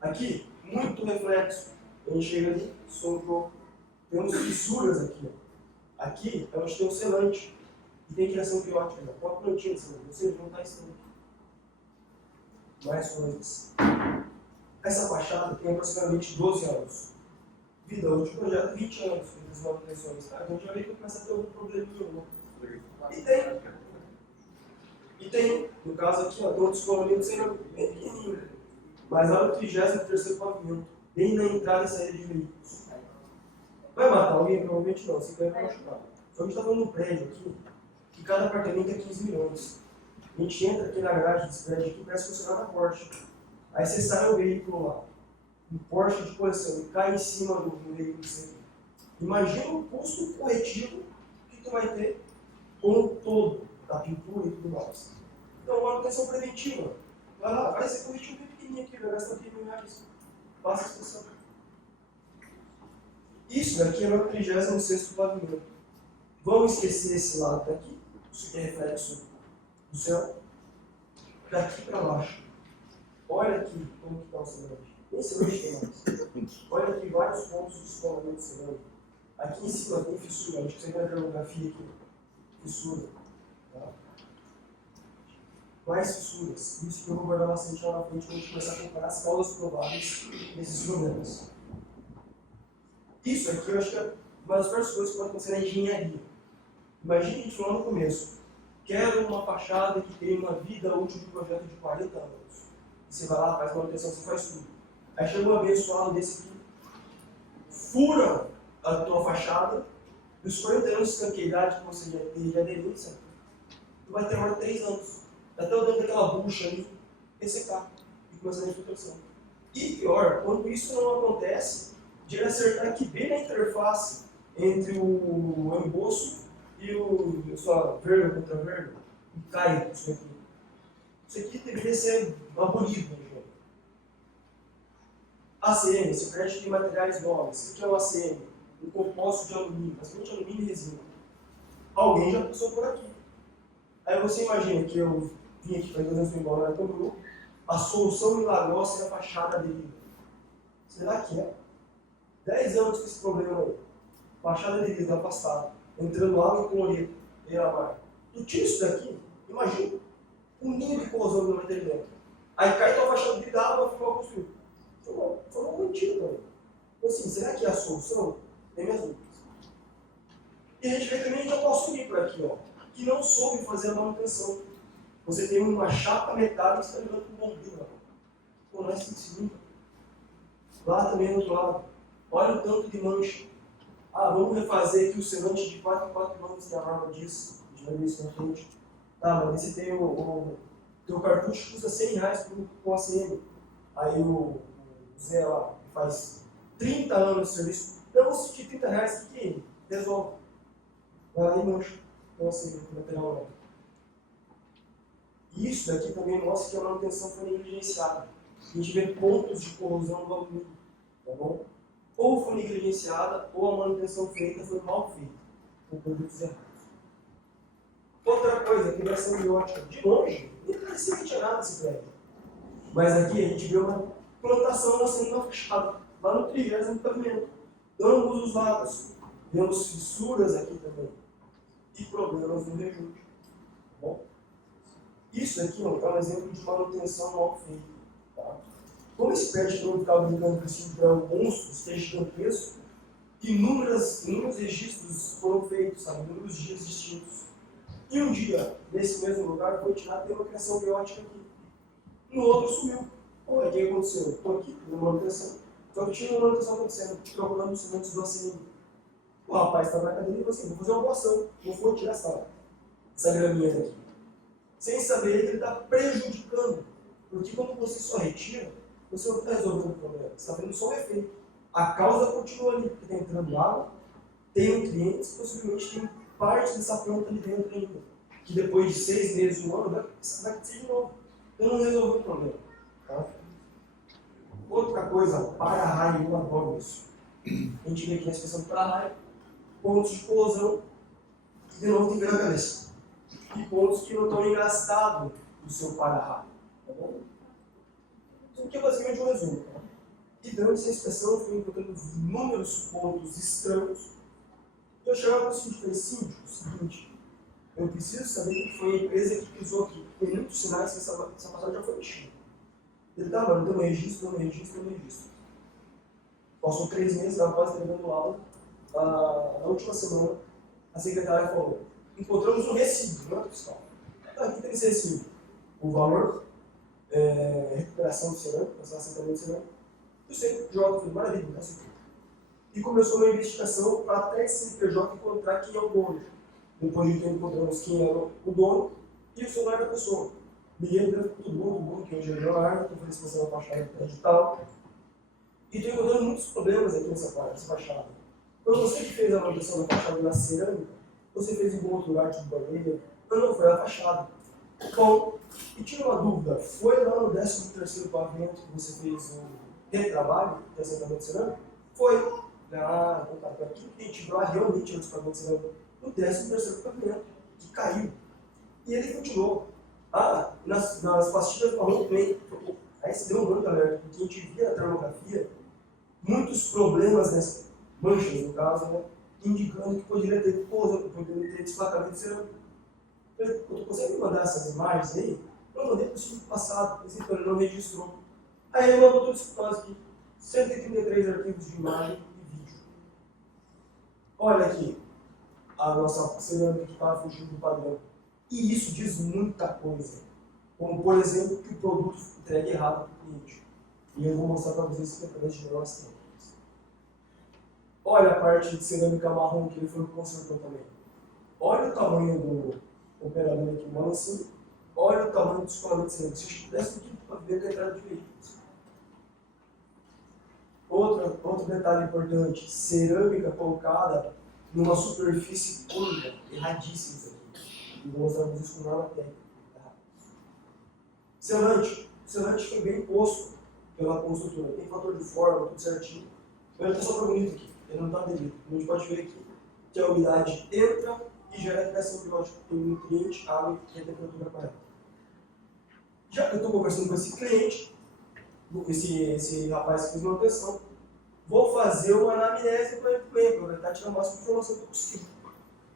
Aqui, muito reflexo. A gente chega ali, som. Temos fissuras aqui. Aqui é onde tem o selante. E tem criação biótica. Pode plantinha de selante. Ou seja, não está estranho. Mais coisas. Essa fachada tem aproximadamente 12 anos. Vida útil do projeto, 20 anos. Das manutenções. Tá? Então a gente vai ver que começa a ter algum probleminha. E tem, no caso aqui, tem um descolamento sendo bem pequenininho. Mas lá no 33º pavimento, bem na entrada e saída de veículos. Vai matar alguém? Provavelmente não, 50 vai machucar. Só que a gente está falando no prédio aqui, que cada apartamento é 15 milhões. A gente entra aqui na garagem desse prédio aqui, parece funcionar na Porsche. Aí você sai o veículo lá, um Porsche de coleção, e cai em cima do veículo que você tem. Imagina o custo corretivo que tu vai ter com o todo da pintura e tudo mais. Então, manutenção preventiva. Vai lá, vai ser corretivo bem pequenininho aqui, vai gastar 3 mil reais. Passa a expressão. Isso daqui é o 36º pavimento. Vamos esquecer esse lado daqui, isso aqui é reflexo do céu. Daqui para baixo. Olha aqui como que está o cerâmico. Nem cerâmico tem mais. Olha aqui vários pontos de escolamento cerâmico. Aqui em cima tem fissura, acho que você vai ver a radiografia aqui. Fissura. Tá? Mais fissuras. Isso que eu vou guardar bastante lá na frente quando a gente começar a comparar as causas prováveis desses problemas. Isso aqui eu acho que é uma das piores coisas que pode acontecer na engenharia. Imagine a gente falou no começo. Quero uma fachada que tenha uma vida útil de projeto de 40 anos. Você vai lá, faz manutenção, você faz tudo. Aí chega um abençoado desse aqui, fura a tua fachada, e os 40 anos de escanqueidade que você já tem de aderência, tu vai ter agora 3 anos. Até o dentro daquela bucha ali, ressecar e começar a infiltração. E pior, quando isso não acontece, de ele acertar aqui bem na interface entre o emboço e a sua vértebra contra vértebra, e cai isso aqui. Isso aqui deveria ser abolido, né? ACM, esse prédio tem materiais nobres. Isso aqui é o ACM, um composto de alumínio, basicamente alumínio e resina. Alguém já passou por aqui. Aí você imagina que eu vim aqui faz 2 anos embora na Camboriú, a solução milagrosa é a fachada dele. Será que é? 10 anos com esse problema aí. Fachada dele está afastada, entrando água e cloreto, beira-mar. Tu tira isso daqui, imagina o nível de corrosão que vai ter dentro. Aí cai tua fachada de água e fica mal construído. Foi uma mentira também. Então assim, será que é a solução? Tem minhas dúvidas. E a gente vê também, a gente já passou um por aqui, ó, que não soube fazer a manutenção. Você tem uma chapa metálica que está ligando com bombril. Pô, não é assim que se limpa. Lá também do outro lado. Olha o tanto de mancha. Vamos refazer aqui o selante de 4 em 4 anos que a norma diz. A gente vai ver isso na frente. Tá, mas você tem o teu cartucho que custa 100 reais com ACM. Aí o Zé lá, que faz 30 anos de serviço, não, se de 30 reais, o que resolve? Vai lá e mancha. Então assim, lateral não. Isso daqui também mostra que a manutenção foi negligenciada. A gente vê pontos de corrosão do alumínio, tá bom? Ou foi negligenciada, ou a manutenção feita foi mal feita, com produtos errados. Outra coisa, criação biótica. De longe, nem parecia que tinha nada nesse prédio. Mas aqui a gente vê uma plantação nascendo na fachada, lá no 30º pavimento. Ambos os lados. Vemos fissuras aqui também. E problemas no rejunte. Tá bom? Isso aqui é um exemplo de manutenção mal feita. Tá? Como esse prédio todo estava brincando com esse um monstro, esteja gigantesco, inúmeros registros foram feitos, sabe? Inúmeros dias distintos. E um dia, nesse mesmo lugar, foi tirado uma criação biótica aqui. No outro sumiu. O que aconteceu? Estou aqui, na manutenção. Só que tinha uma manutenção acontecendo, procurando os sementes do ACM. O rapaz estava na cadeira e falou assim: vou fazer uma boação, não vou tirar essa graminha daqui. Sem saber que ele está prejudicando. Porque quando você só retira, você não está resolvendo o problema. Você está vendo só o efeito. A causa continua ali, porque está entrando água, tem nutrientes, possivelmente tem parte dessa planta ali dentro ainda. que depois de 6 meses, um ano, vai acontecer de novo. Eu não resolvi o problema. Tá? Outra coisa, para-raio, eu adoro isso. A gente vê aqui na inspeção do para-raio, pontos de corrosão, que de novo tem que ver na cabeça. E pontos que não estão engraçados no seu para-raio. Tá bom? Isso aqui é basicamente um resumo. Tá? E durante essa inspeção eu fui encontrando inúmeros pontos estranhos. Eu chegava para o síndico e falei, síndico, o seguinte, eu preciso saber quem foi a empresa que pisou aqui. Tem muitos sinais que essa passagem já foi mexida. Ele estava, não deu um registro, deu um registro, deu um registro. Passou 3 meses, estava quase terminando aula. Na última semana, a secretária falou, encontramos um recibo, não é fiscal. Aqui tem esse recibo. O valor, recuperação de cerâmica, assentamento de cerâmica. Eu sei, joga, falei, maravilha, não é assim. E começou uma investigação para até esse CNPJ encontrar quem é o dono. Depois de tempo encontramos quem era o dono e o celular da pessoa. Liguei para todo mundo, que hoje é Leonardo, estou fazendo inspeção da fachada digital. E estou encontrando muitos problemas aqui nessa fachada. Foi você que fez a manutenção da fachada na cerâmica, você fez em algum outro lugar, tipo banheiro, mas não foi a fachada. Bom, e tira uma dúvida, foi lá no 13º pavimento que você fez o retrabalho de assentamento cerâmico? Foi. Ah, então tá, aqui que a gente viu realmente o pavimento cerâmico no 13º pavimento, que caiu. E ele continuou. Nas pastilhas falou também. Aí se deu um branco, galera, porque a gente via na termografia muitos problemas nessas manchas, no caso, né, indicando que poderia ter desplacamento de cerâmica. Tu consegue me mandar essas imagens aí? Eu mandei para o síndico passado, por exemplo, ele não registrou. Aí ele mandou tudo isso para nós aqui. 133 arquivos de imagem e vídeo. Olha aqui, a nossa cerâmica que estava fugindo do padrão. E isso diz muita coisa. Como, por exemplo, que o produto entregue errado para o cliente. E eu vou mostrar para vocês isso através de melhores técnicas. Olha a parte de cerâmica marrom que ele foi consertou também. Olha o tamanho do operador aqui, mano, assim. Olha o tamanho do escolamento de cerâmica. Se eu pudesse tudo para ver a entrada de veículos. Outro detalhe importante, cerâmica colocada numa superfície curva, erradíssima isso aqui. E vou mostrar para vocês como é uma técnica. Selante. O selante foi bem posto pela construtora. Tem fator de forma, tudo certinho. Mas ele está só para bonito aqui, ele não está aderido. A gente pode ver aqui que a umidade entra e gera a criação biológica. Tem nutriente, água e a temperatura correta. Já que eu estou conversando com esse cliente, esse rapaz que fez manutenção, vou fazer uma anamnese para ele, aproveitar e tirar a máxima informação que possível.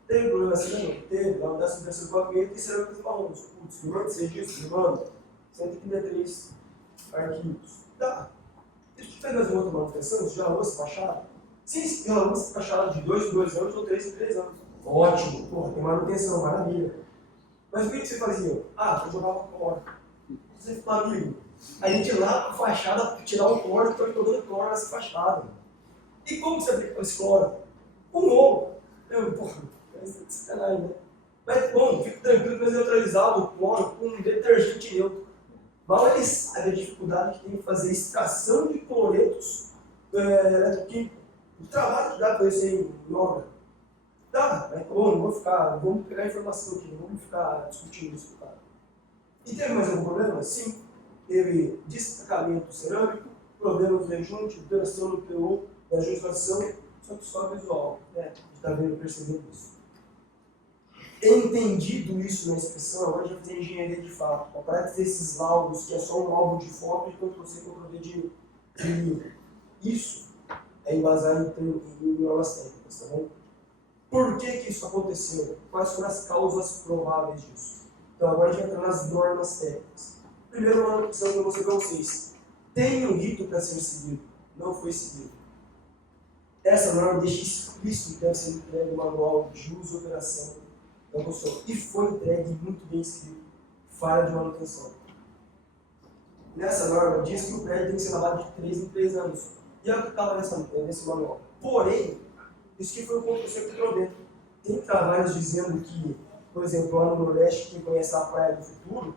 Teve problema assim? Não? Teve. Lá no 13º pavimento e cerâmicas marrons. Putz, me manda esse registro, me manda. 133 arquivos. Tá. Você fez mais uma outra manutenção? Você já arrumou essa fachada? Sim, você já arrumou essa fachada de 2 em 2 anos ou 3 em 3 anos. Ótimo. Porra, tem manutenção, maravilha. Mas o que você fazia? Eu jogava cloro. Você fala, amigo, a gente ia lá na fachada para tirar o cloro, que eu estou jogando cloro nessa fachada. E como você aplica esse cloro? Com ovo. Porra, é sacanagem, né? Mas, bom, fica tranquilo que nós neutralizado o cloro com um detergente neutro. Mal ele sabe a dificuldade que tem de fazer extração de cloretos eletroquímicos. O trabalho que dá para isso aí em obra. Dá, mas bom, vamos pegar a informação aqui, não vamos ficar discutindo isso, cara. E teve mais algum problema? Sim. Teve destacamento cerâmico, problemas de rejunte, alteração no PU, da ajustação, só que só visual, né? Está vendo, percebendo isso. Entendido isso na inspeção, agora já fazer engenharia de fato. Para esses laudos, que é só um álbum de foto e Ctrl-C, Ctrl-V de livro. Isso é embasado em normas técnicas, tá bom? Por que isso aconteceu? Quais foram as causas prováveis disso? Então agora a gente vai entrar nas normas técnicas. Primeiro, uma opção que eu vou mostrar para vocês. Tem um rito para ser seguido. Não foi seguido. Essa norma deixa explícito que deve ser entregue o manual de uso e operação da construção. E foi entregue muito bem escrito. Falha de manutenção. Nessa norma diz que o prédio tem que ser lavado de 3 em 3 anos. E é o que estava nesse manual. Porém, isso que foi o ponto que você Ctrl-V. Tem trabalhos dizendo que, por exemplo, lá no Nordeste, quem conhece a Praia do Futuro,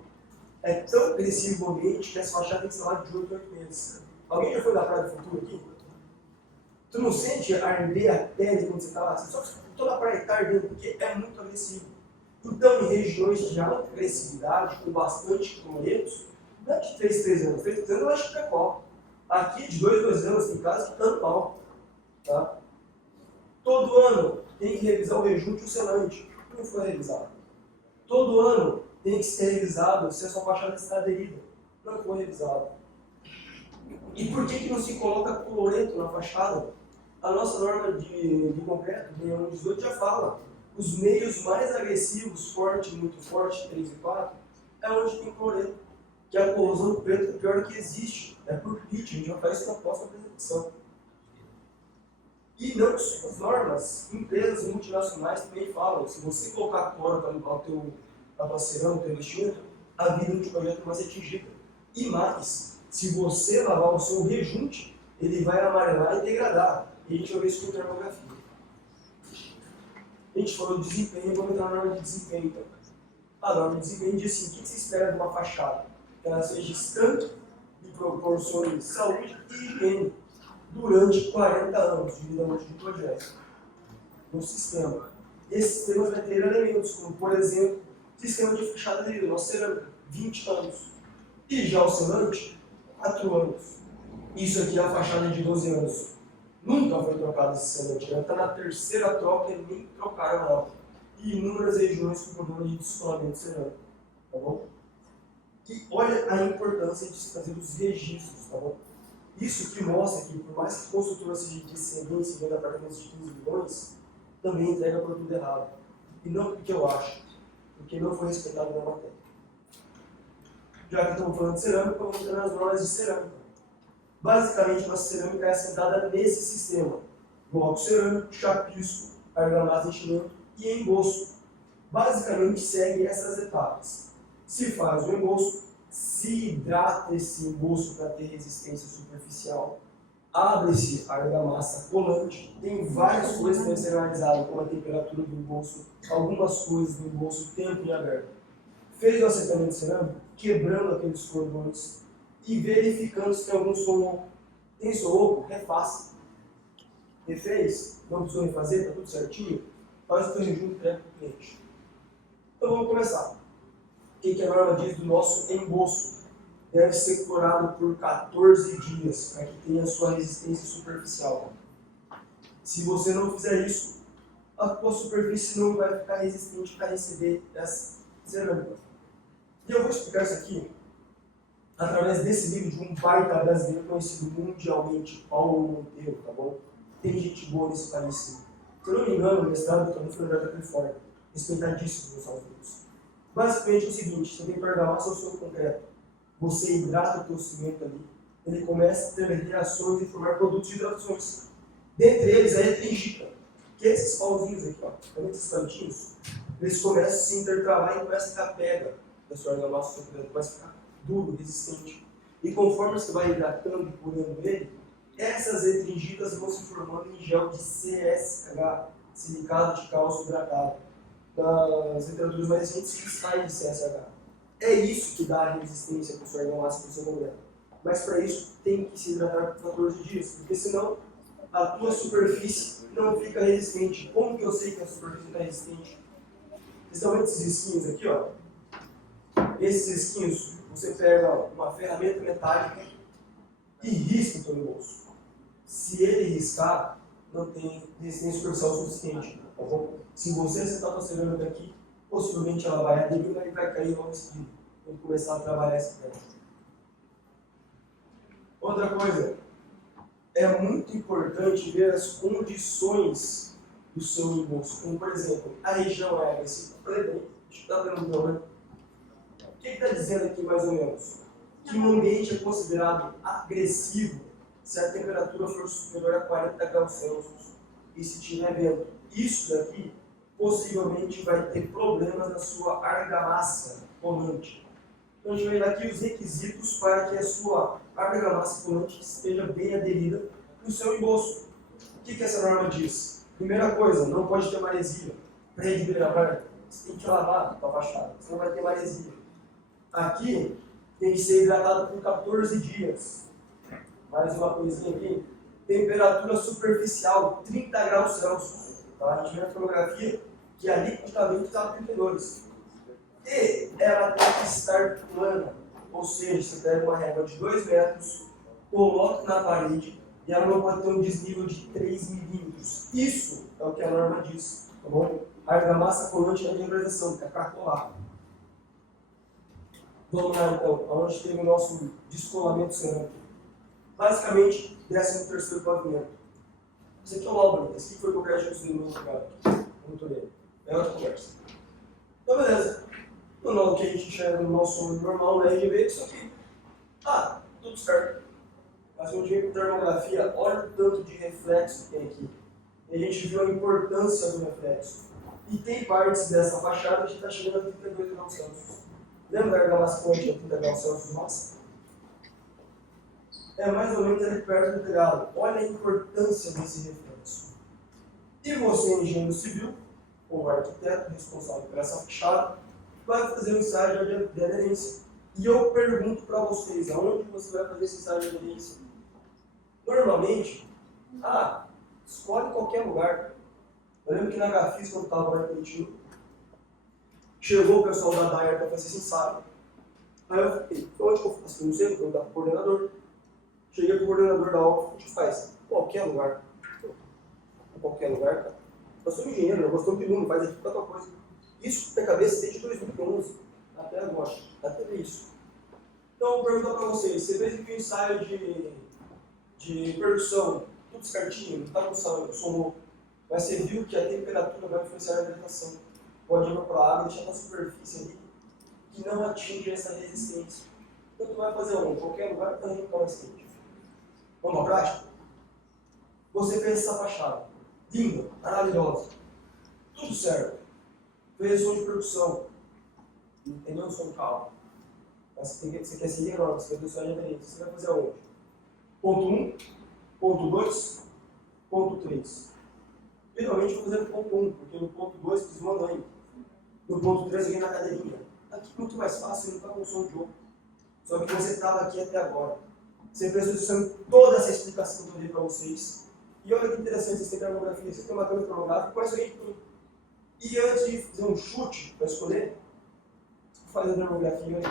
é tão agressivo o ambiente que essa fachada tem que ser lavada de 8 a 8 meses. Alguém já foi na Praia do Futuro aqui? Tu não sente arder a pele quando você está lá? Só que toda a praia está ardendo, porque é muito agressivo. Então, em regiões de alta agressividade, com bastante cloretos, não é de 3 anos. 3 anos eu acho que é qual. Aqui, de 2 anos, tem casos que estão mal. Tá? Todo ano tem que revisar o rejunte e o selante. Não foi revisado. Todo ano tem que ser revisado se a sua fachada está aderida. Não foi revisado. E por que não se coloca cloreto na fachada? A nossa norma de concreto, de 18, já fala. Os meios mais agressivos, forte, muito forte, 3 e 4, é onde tem cloreto. Que a corrosão do preto é pior que existe. É por pitch, a gente vai fazer isso na próxima apresentação. E não só as normas, empresas multinacionais também falam, se você colocar cloro para limpar a tua cerâmica, o teu investimento, a vida do projeto vai ser atingida. E mais, se você lavar o seu rejunte, ele vai amarelar e degradar. E a gente vai ver isso com termografia. A gente falou de desempenho, vamos entrar na norma de desempenho então. A norma de desempenho diz assim, o que você espera de uma fachada? Que ela seja estanque e proporcione saúde e higiene durante 40 anos de vida útil do projeto. No sistema. Esse sistema vai ter elementos, como por exemplo, sistema de fachada aderido, nosso cerâmica, 20 anos. E já o selante, 4 anos. Isso aqui é a fachada de 12 anos. Nunca foi trocado esse selante, já está na terceira troca e nem trocaram nada. E inúmeras regiões com problema de descolamento cerâmico. Tá bom? E olha a importância de se fazer os registros, tá bom? Isso que mostra que, por mais que a construtora seja de excelência e venda apartamentos de 15 milhões, também entrega produto errado. E não porque eu acho, porque não foi respeitado na matéria. Já que estamos falando de cerâmica, vamos entrar nas normas de cerâmica. Basicamente, nossa cerâmica é assentada nesse sistema: bloco cerâmico, chapisco, argamassa de enchimento e emboço. Basicamente, segue essas etapas. Se faz o emboço, se hidrata esse emboço para ter resistência superficial, abre-se a argamassa colante, tem várias coisas que devem ser analisadas, como a temperatura do emboço, algumas coisas do emboço, tempo em aberto. Fez o assentamento cerâmico, quebrando aqueles cordões e verificando se tem algum som. Tem som oco? Refaça. Refez? Não precisou refazer? Está tudo certinho? Faz o teu rejunte direto para o cliente. Então vamos começar. O que a norma diz do nosso emboço? Deve ser clorado por 14 dias, para que tenha sua resistência superficial. Se você não fizer isso, a tua superfície não vai ficar resistente para receber essa cerâmica. E eu vou explicar isso aqui através desse livro de um baita brasileiro conhecido mundialmente, Paulo Monteiro, tá bom? Tem gente boa nesse país, sim. Se eu não me engano, o mestrado do foi da Califórnia, respeitadíssimo nos Estados Unidos. Basicamente é o seguinte: você tem que argamassa o solo concreto, você hidrata o teu cimento ali, ele começa a ter reações e formar produtos de hidratações. Dentre eles a etringita, que é esses pauzinhos aqui, ó, esses cantinhos, eles começam a se intercalar e começam a ficar pega da sua argamassa, o seu concreto começa a ficar duro, resistente. E conforme você vai hidratando e curando ele, essas etringitas vão se formando em gel de CSH, silicado de cálcio hidratado. Das literaturas mais recentes que saem de CSH. É isso que dá a resistência para o seu argamassa e para o seu concreto. Mas para isso tem que se hidratar por 14 dias, porque senão a tua superfície não fica resistente. Como que eu sei que a superfície está resistente? Principalmente esses risquinhos aqui, ó. Esses risquinhos, você pega uma ferramenta metálica e risca o teu emboço. Se ele riscar, não tem resistência superficial suficiente. Tá bom? Se você acertar a tua cerâmica aqui, possivelmente ela vai aderir e vai cair logo em seguida. Tem que começar a trabalhar essa pedra. Outra coisa, é muito importante ver as condições do seu emboço. Como, por exemplo, a região é agressiva. Está vendo, né? O que está dizendo aqui mais ou menos? Que um ambiente é considerado agressivo se a temperatura for superior a 40 graus Celsius e se tiver vento. Isso daqui possivelmente vai ter problemas na sua argamassa colante. Então a gente vai dar aqui os requisitos para que a sua argamassa colante esteja bem aderida no seu emboço. O que essa norma diz? Primeira coisa, não pode ter maresia. Prédio beira-mar, você tem que lavar a tua fachada, senão vai ter maresia. Aqui tem que ser hidratado por 14 dias. Mais uma coisinha aqui. Temperatura superficial, 30 graus Celsius. Tá? A gente vê na fotografia que ali praticamente estava 32. E ela tem que estar plana, ou seja, você pega uma régua de 2 metros, coloca na parede e ela não pode ter um desnível de 3 milímetros. Isso é o que a norma diz, tá bom? A argamassa colante é de regularização, que é cartolado. Vamos lá então, aonde teve o nosso descolamento cerâmico. Basicamente, 13º pavimento. Esse aqui é o Albany, esse aqui foi o que eu quero construir no meu lugar. Muito bem. É outra conversa. Então, beleza. O que a gente enxerga no nosso olho normal, na RGB, isso aqui. Tudo certo. Mas quando a gente vem com termografia, olha o tanto de reflexo que tem aqui. E a gente viu a importância do reflexo. E tem partes dessa fachada que está chegando a 32 graus Celsius. Lembra da argamassa colante a 30 graus Celsius máximo? É mais ou menos ali perto do telhado. Olha a importância desse reflexo. E você, engenheiro civil, ou arquiteto responsável por essa fachada, vai fazer um estágio de aderência. E eu pergunto para vocês, aonde você vai fazer esse estágio de aderência? Normalmente, escolhe qualquer lugar. Eu lembro que na Gafis, quando estava lá em Curitiba, chegou o pessoal da DAIR para fazer esse ensaio. Aí eu fiquei, onde que eu faço? Não sei, vou perguntar para o coordenador. Cheguei para o coordenador da obra, a gente faz qualquer lugar. Qualquer lugar, cara. Nós somos engenheiros, nós gostamos de número, faz aqui tanta coisa. Isso na cabeça desde 2011, até agora, até ver isso. Então, eu vou perguntar para vocês, você fez aqui um ensaio de percussão, tudo certinho, não está com som louco, mas você viu que a temperatura vai influenciar a vegetação. Pode ir para a água e deixar na superfície ali, que não atinge essa resistência. Então, tu vai fazer onde? Qualquer lugar para arrancar uma resistente. Vamos à prática? Você fez essa fachada, linda, maravilhosa, tudo certo. Fez som de percussão, entendeu? Som de carro. Mas você quer seguir agora, você quer ter o som de aderência. Você vai fazer aonde? Ponto 1, ponto 2, ponto 3. Geralmente eu vou fazer no ponto 1, porque no ponto 2 fiz uma mãe. No ponto 3 eu vim na cadeirinha. Aqui é muito mais fácil, não está com som de jogo. Só que você estava aqui até agora. Você prestou atenção em toda essa explicação que eu dei para vocês. E olha que interessante, vocês têm termografia, vocês têm uma câmera termográfica, quase aí tem. E antes de fazer um chute para escolher, faz a termografia.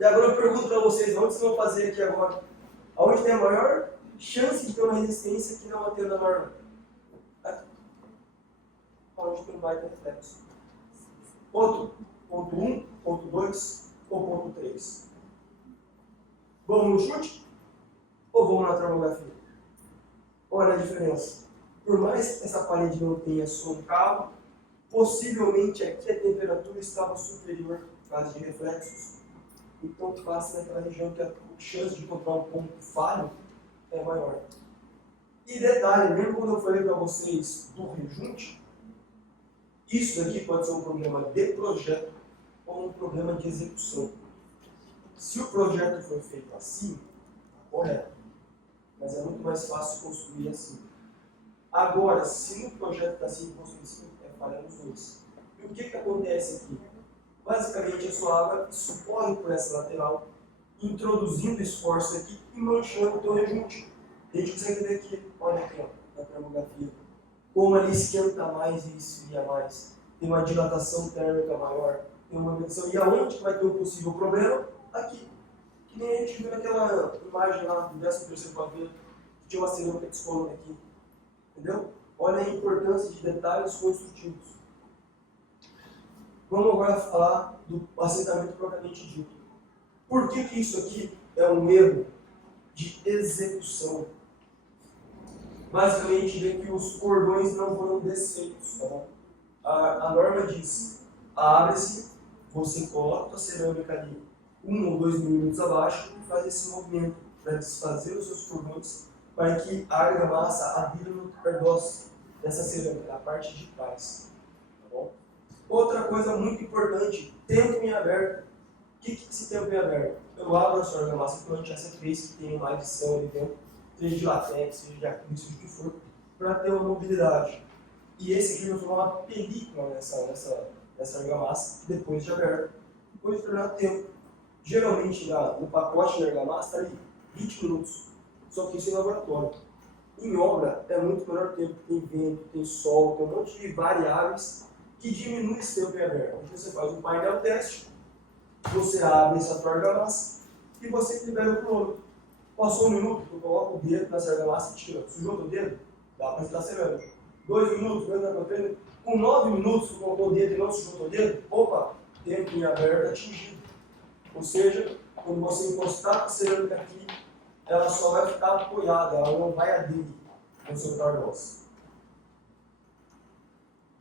E agora eu pergunto para vocês, onde vocês vão fazer aqui agora? Onde tem a maior chance de ter uma resistência que não atenda a norma? Aqui. Onde que não vai ter reflexo. Outro, ponto 1, ponto 2 ou ponto 3. Vamos no chute? Ou vamos na termografia? Olha a diferença. Por mais que essa parede não tenha som de carro, possivelmente aqui a temperatura estava superior por causa de reflexos. Então passa naquela região que a chance de encontrar um ponto falho é maior. E detalhe, lembra quando eu falei para vocês do rejunte? Isso daqui pode ser um problema de projeto ou um problema de execução. Se o projeto foi feito assim, correto. Mas é muito mais fácil construir assim. Agora, se o projeto está assim, construir assim, é falha nos dois. E o que acontece aqui? Basicamente, a sua água escorre por essa lateral, introduzindo esforço aqui e manchando o teu rejunte. A gente consegue ver aqui, olha aqui, ó, na termografia, como ele esquenta mais e esfria mais. Tem uma dilatação térmica maior, tem uma medição. E aonde que vai ter um possível problema? Aqui. Que nem a gente viu naquela imagem lá do 13º pavimento, que tinha uma cerâmica descolando aqui. Entendeu? Olha a importância de detalhes construtivos. Vamos agora falar do assentamento propriamente dito. Por que isso aqui é um erro de execução? Basicamente, vê que os cordões não foram desfeitos. Tá bom? A norma diz, abre-se, você coloca a cerâmica ali 1 ou 2 milímetros abaixo e faz esse movimento para desfazer os seus cordões para que a argamassa adira no cardós dessa cerâmica, a parte de trás. Tá bom? Outra coisa muito importante, tempo em aberto. O que é esse tempo em aberto? Eu abro a sua argamassa colante essa 3 que tem uma adição ali dentro, seja de latex, seja de acrílico, seja o que for, para ter uma mobilidade. E esse aqui vai formar uma película nessa argamassa, depois de aberto, depois de determinado tempo. Geralmente, no pacote de argamassa, está ali 20 minutos. Só que isso é laboratório. Em obra é muito menor tempo, tem vento, tem sol, tem um monte de variáveis que diminui esse tempo em aberto. Então você faz um painel teste, você abre essa tua argamassa e você libera o cronômetro. Passou 1 minuto, tu coloca o dedo nessa argamassa e tira. Sujou o dedo, dá para estar cerâmica. 2 minutos, 2 minutos, com 9 minutos, tu colocou o dedo e não sujou o dedo, opa, tempo em aberto atingido. Ou seja, quando você encostar a cerâmica aqui, ela só vai ficar apoiada, ela não vai aderir ao seu targos.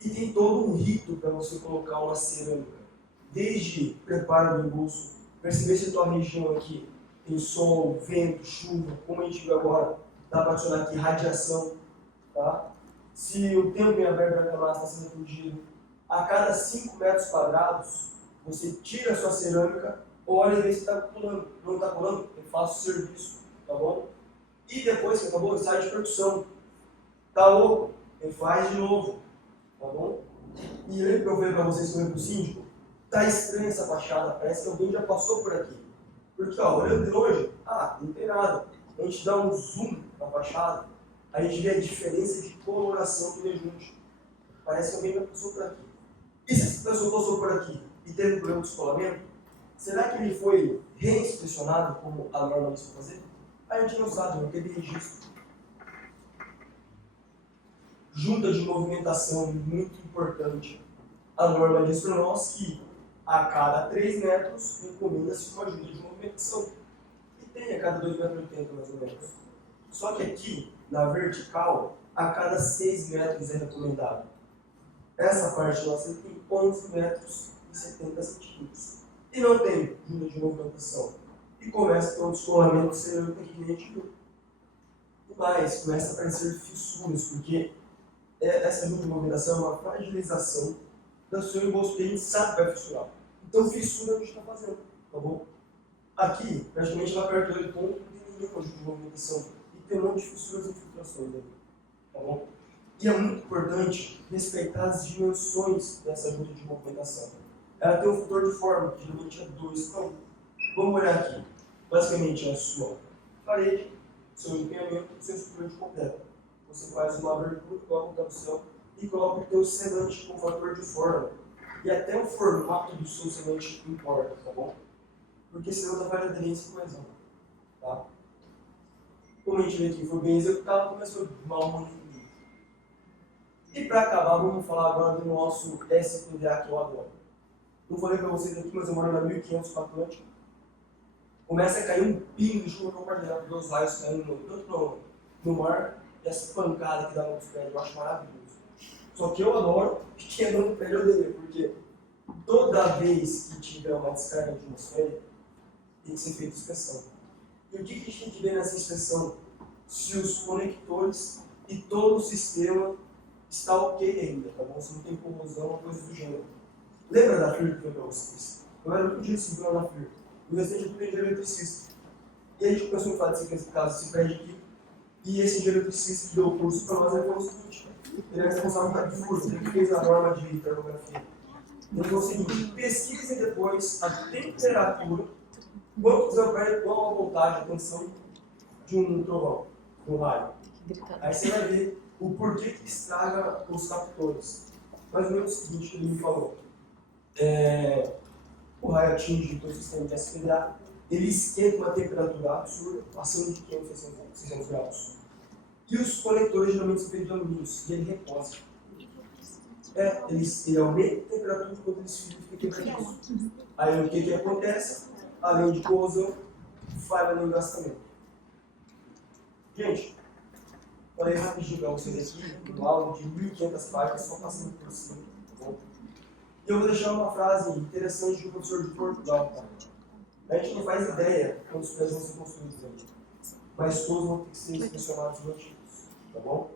E tem todo um rito para você colocar uma cerâmica. Desde preparo do embolso, perceber se a tua região aqui tem sol, vento, chuva, como a gente viu agora, dá para adicionar aqui radiação, tá? Se o tempo em aberto da argamassa está sendo atingido, a cada 5 metros quadrados, você tira a sua cerâmica, olha e vê se está colando. Não está colando, eu faço o serviço, tá bom? E depois que acabou, sai de percussão. Tá louco? Ele faz de novo, tá bom? E lembra que eu falei para vocês sobre o síndico? Tá estranha essa fachada, parece que alguém já passou por aqui. Porque, ó, olhando de longe, não tem nada. A gente dá um zoom na fachada, a gente vê a diferença de coloração que rejunte. Parece que alguém já passou por aqui. E se essa pessoa passou por aqui e teve problema de descolamento, será que ele foi reinspecionado como a norma diz para fazer? A gente não sabe, não teve registro. Junta de movimentação, muito importante. A norma diz para nós que a cada 3 metros recomenda-se uma junta de movimentação. E tem a cada 2,80 metros mais ou menos. Só que aqui, na vertical, a cada 6 metros é recomendado. Essa parte nossa tem 11 metros e 70 centímetros. E não tem junta de movimentação. E começa a ter um descolamento cerâmico que nem a gente viu. E mais, começa a aparecer fissuras, porque essa junta de movimentação é uma fragilização do seu embolso, que a gente sabe que vai fissurar. Então, fissura a gente está fazendo, tá bom? Aqui, praticamente lá perto do ponto, não tem nenhuma junta de movimentação. E tem um monte de fissuras e infiltrações ali, tá bom? E é muito importante respeitar as dimensões dessa junta de movimentação. Ela tem um fator de forma, que geralmente é 2 para 1. Vamos olhar aqui. Basicamente, é a sua parede, seu empenhamento e seu estrutura de concreto. Você faz uma abertura, coloca o tabucel e coloca o teu selante com fator de forma. E até o formato do seu selante importa, tá bom? Porque senão dá várias aderência e coesão, tá? Como a gente vê aqui, foi bem executado, mas foi mal manipulado. E para acabar, vamos falar agora do nosso SPDA que eu adoro. Não falei para vocês aqui, mas eu moro na 1500 para Atlântico. Começa a cair um pingo de chuva no quartel, dos raios caindo tanto no mar, e essa pancada que dá nos prédios, eu acho maravilhoso. Só que eu adoro quebrando o prédio dele, porque toda vez que tiver uma descarga atmosférica, tem que ser feita inspeção. E o que a gente tem que ver nessa inspeção? Se os conectores e todo o sistema está ok ainda, tá bom? Se não tem corrosão ou coisa do gênero. Lembra da FIR que eu falei para vocês? Eu era muito dia de segurança na FIR. O restante eu fui de eletricista. E a gente começou a falar desse caso, esse prédio aqui. E esse eletricista que deu o curso para nós, ele falou o seguinte: ele é responsável por furo, ele fez a norma de termografia. Ele falou o seguinte: pesquisem depois a temperatura, quanto quiser o prédio, qual a voltagem, a tensão de um trovão, de um raio. Aí você vai ver o porquê que estraga os captores. Mais ou menos o seguinte que ele me falou. O raio atinge o sistema de SPDA, ele esquenta uma temperatura absurda, passando de 500 a 600 graus. E os conectores geralmente são feitos de alumínio, e ele reposa. Ele aumenta a temperatura quando ele esfria e fica quebradiço. Aí o que acontece? Além de corrosão, falha no engastamento. Gente, falei rapidinho para vocês aqui, um áudio de 1500 páginas, só passando por cima. Tá? E eu vou deixar uma frase interessante do professor de Portugal. Tá? A gente não faz ideia quando os prédios vão ser construídos ainda, mas todos vão ter que ser inspecionados e antigos. Tá bom?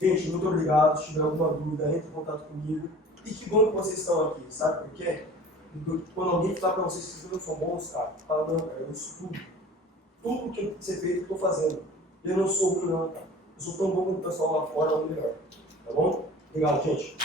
Gente, muito obrigado. Se tiver alguma dúvida, entre em contato comigo. E que bom que vocês estão aqui. Sabe por quê? Porque quando alguém fala para vocês que vocês não são bons, cara, fala, não, cara, eu estudo. Tudo que tem que ser feito, eu estou fazendo. Eu não sou ruim, não, cara. Eu sou tão bom como o pessoal lá fora, ou melhor. Tá bom? Obrigado, gente.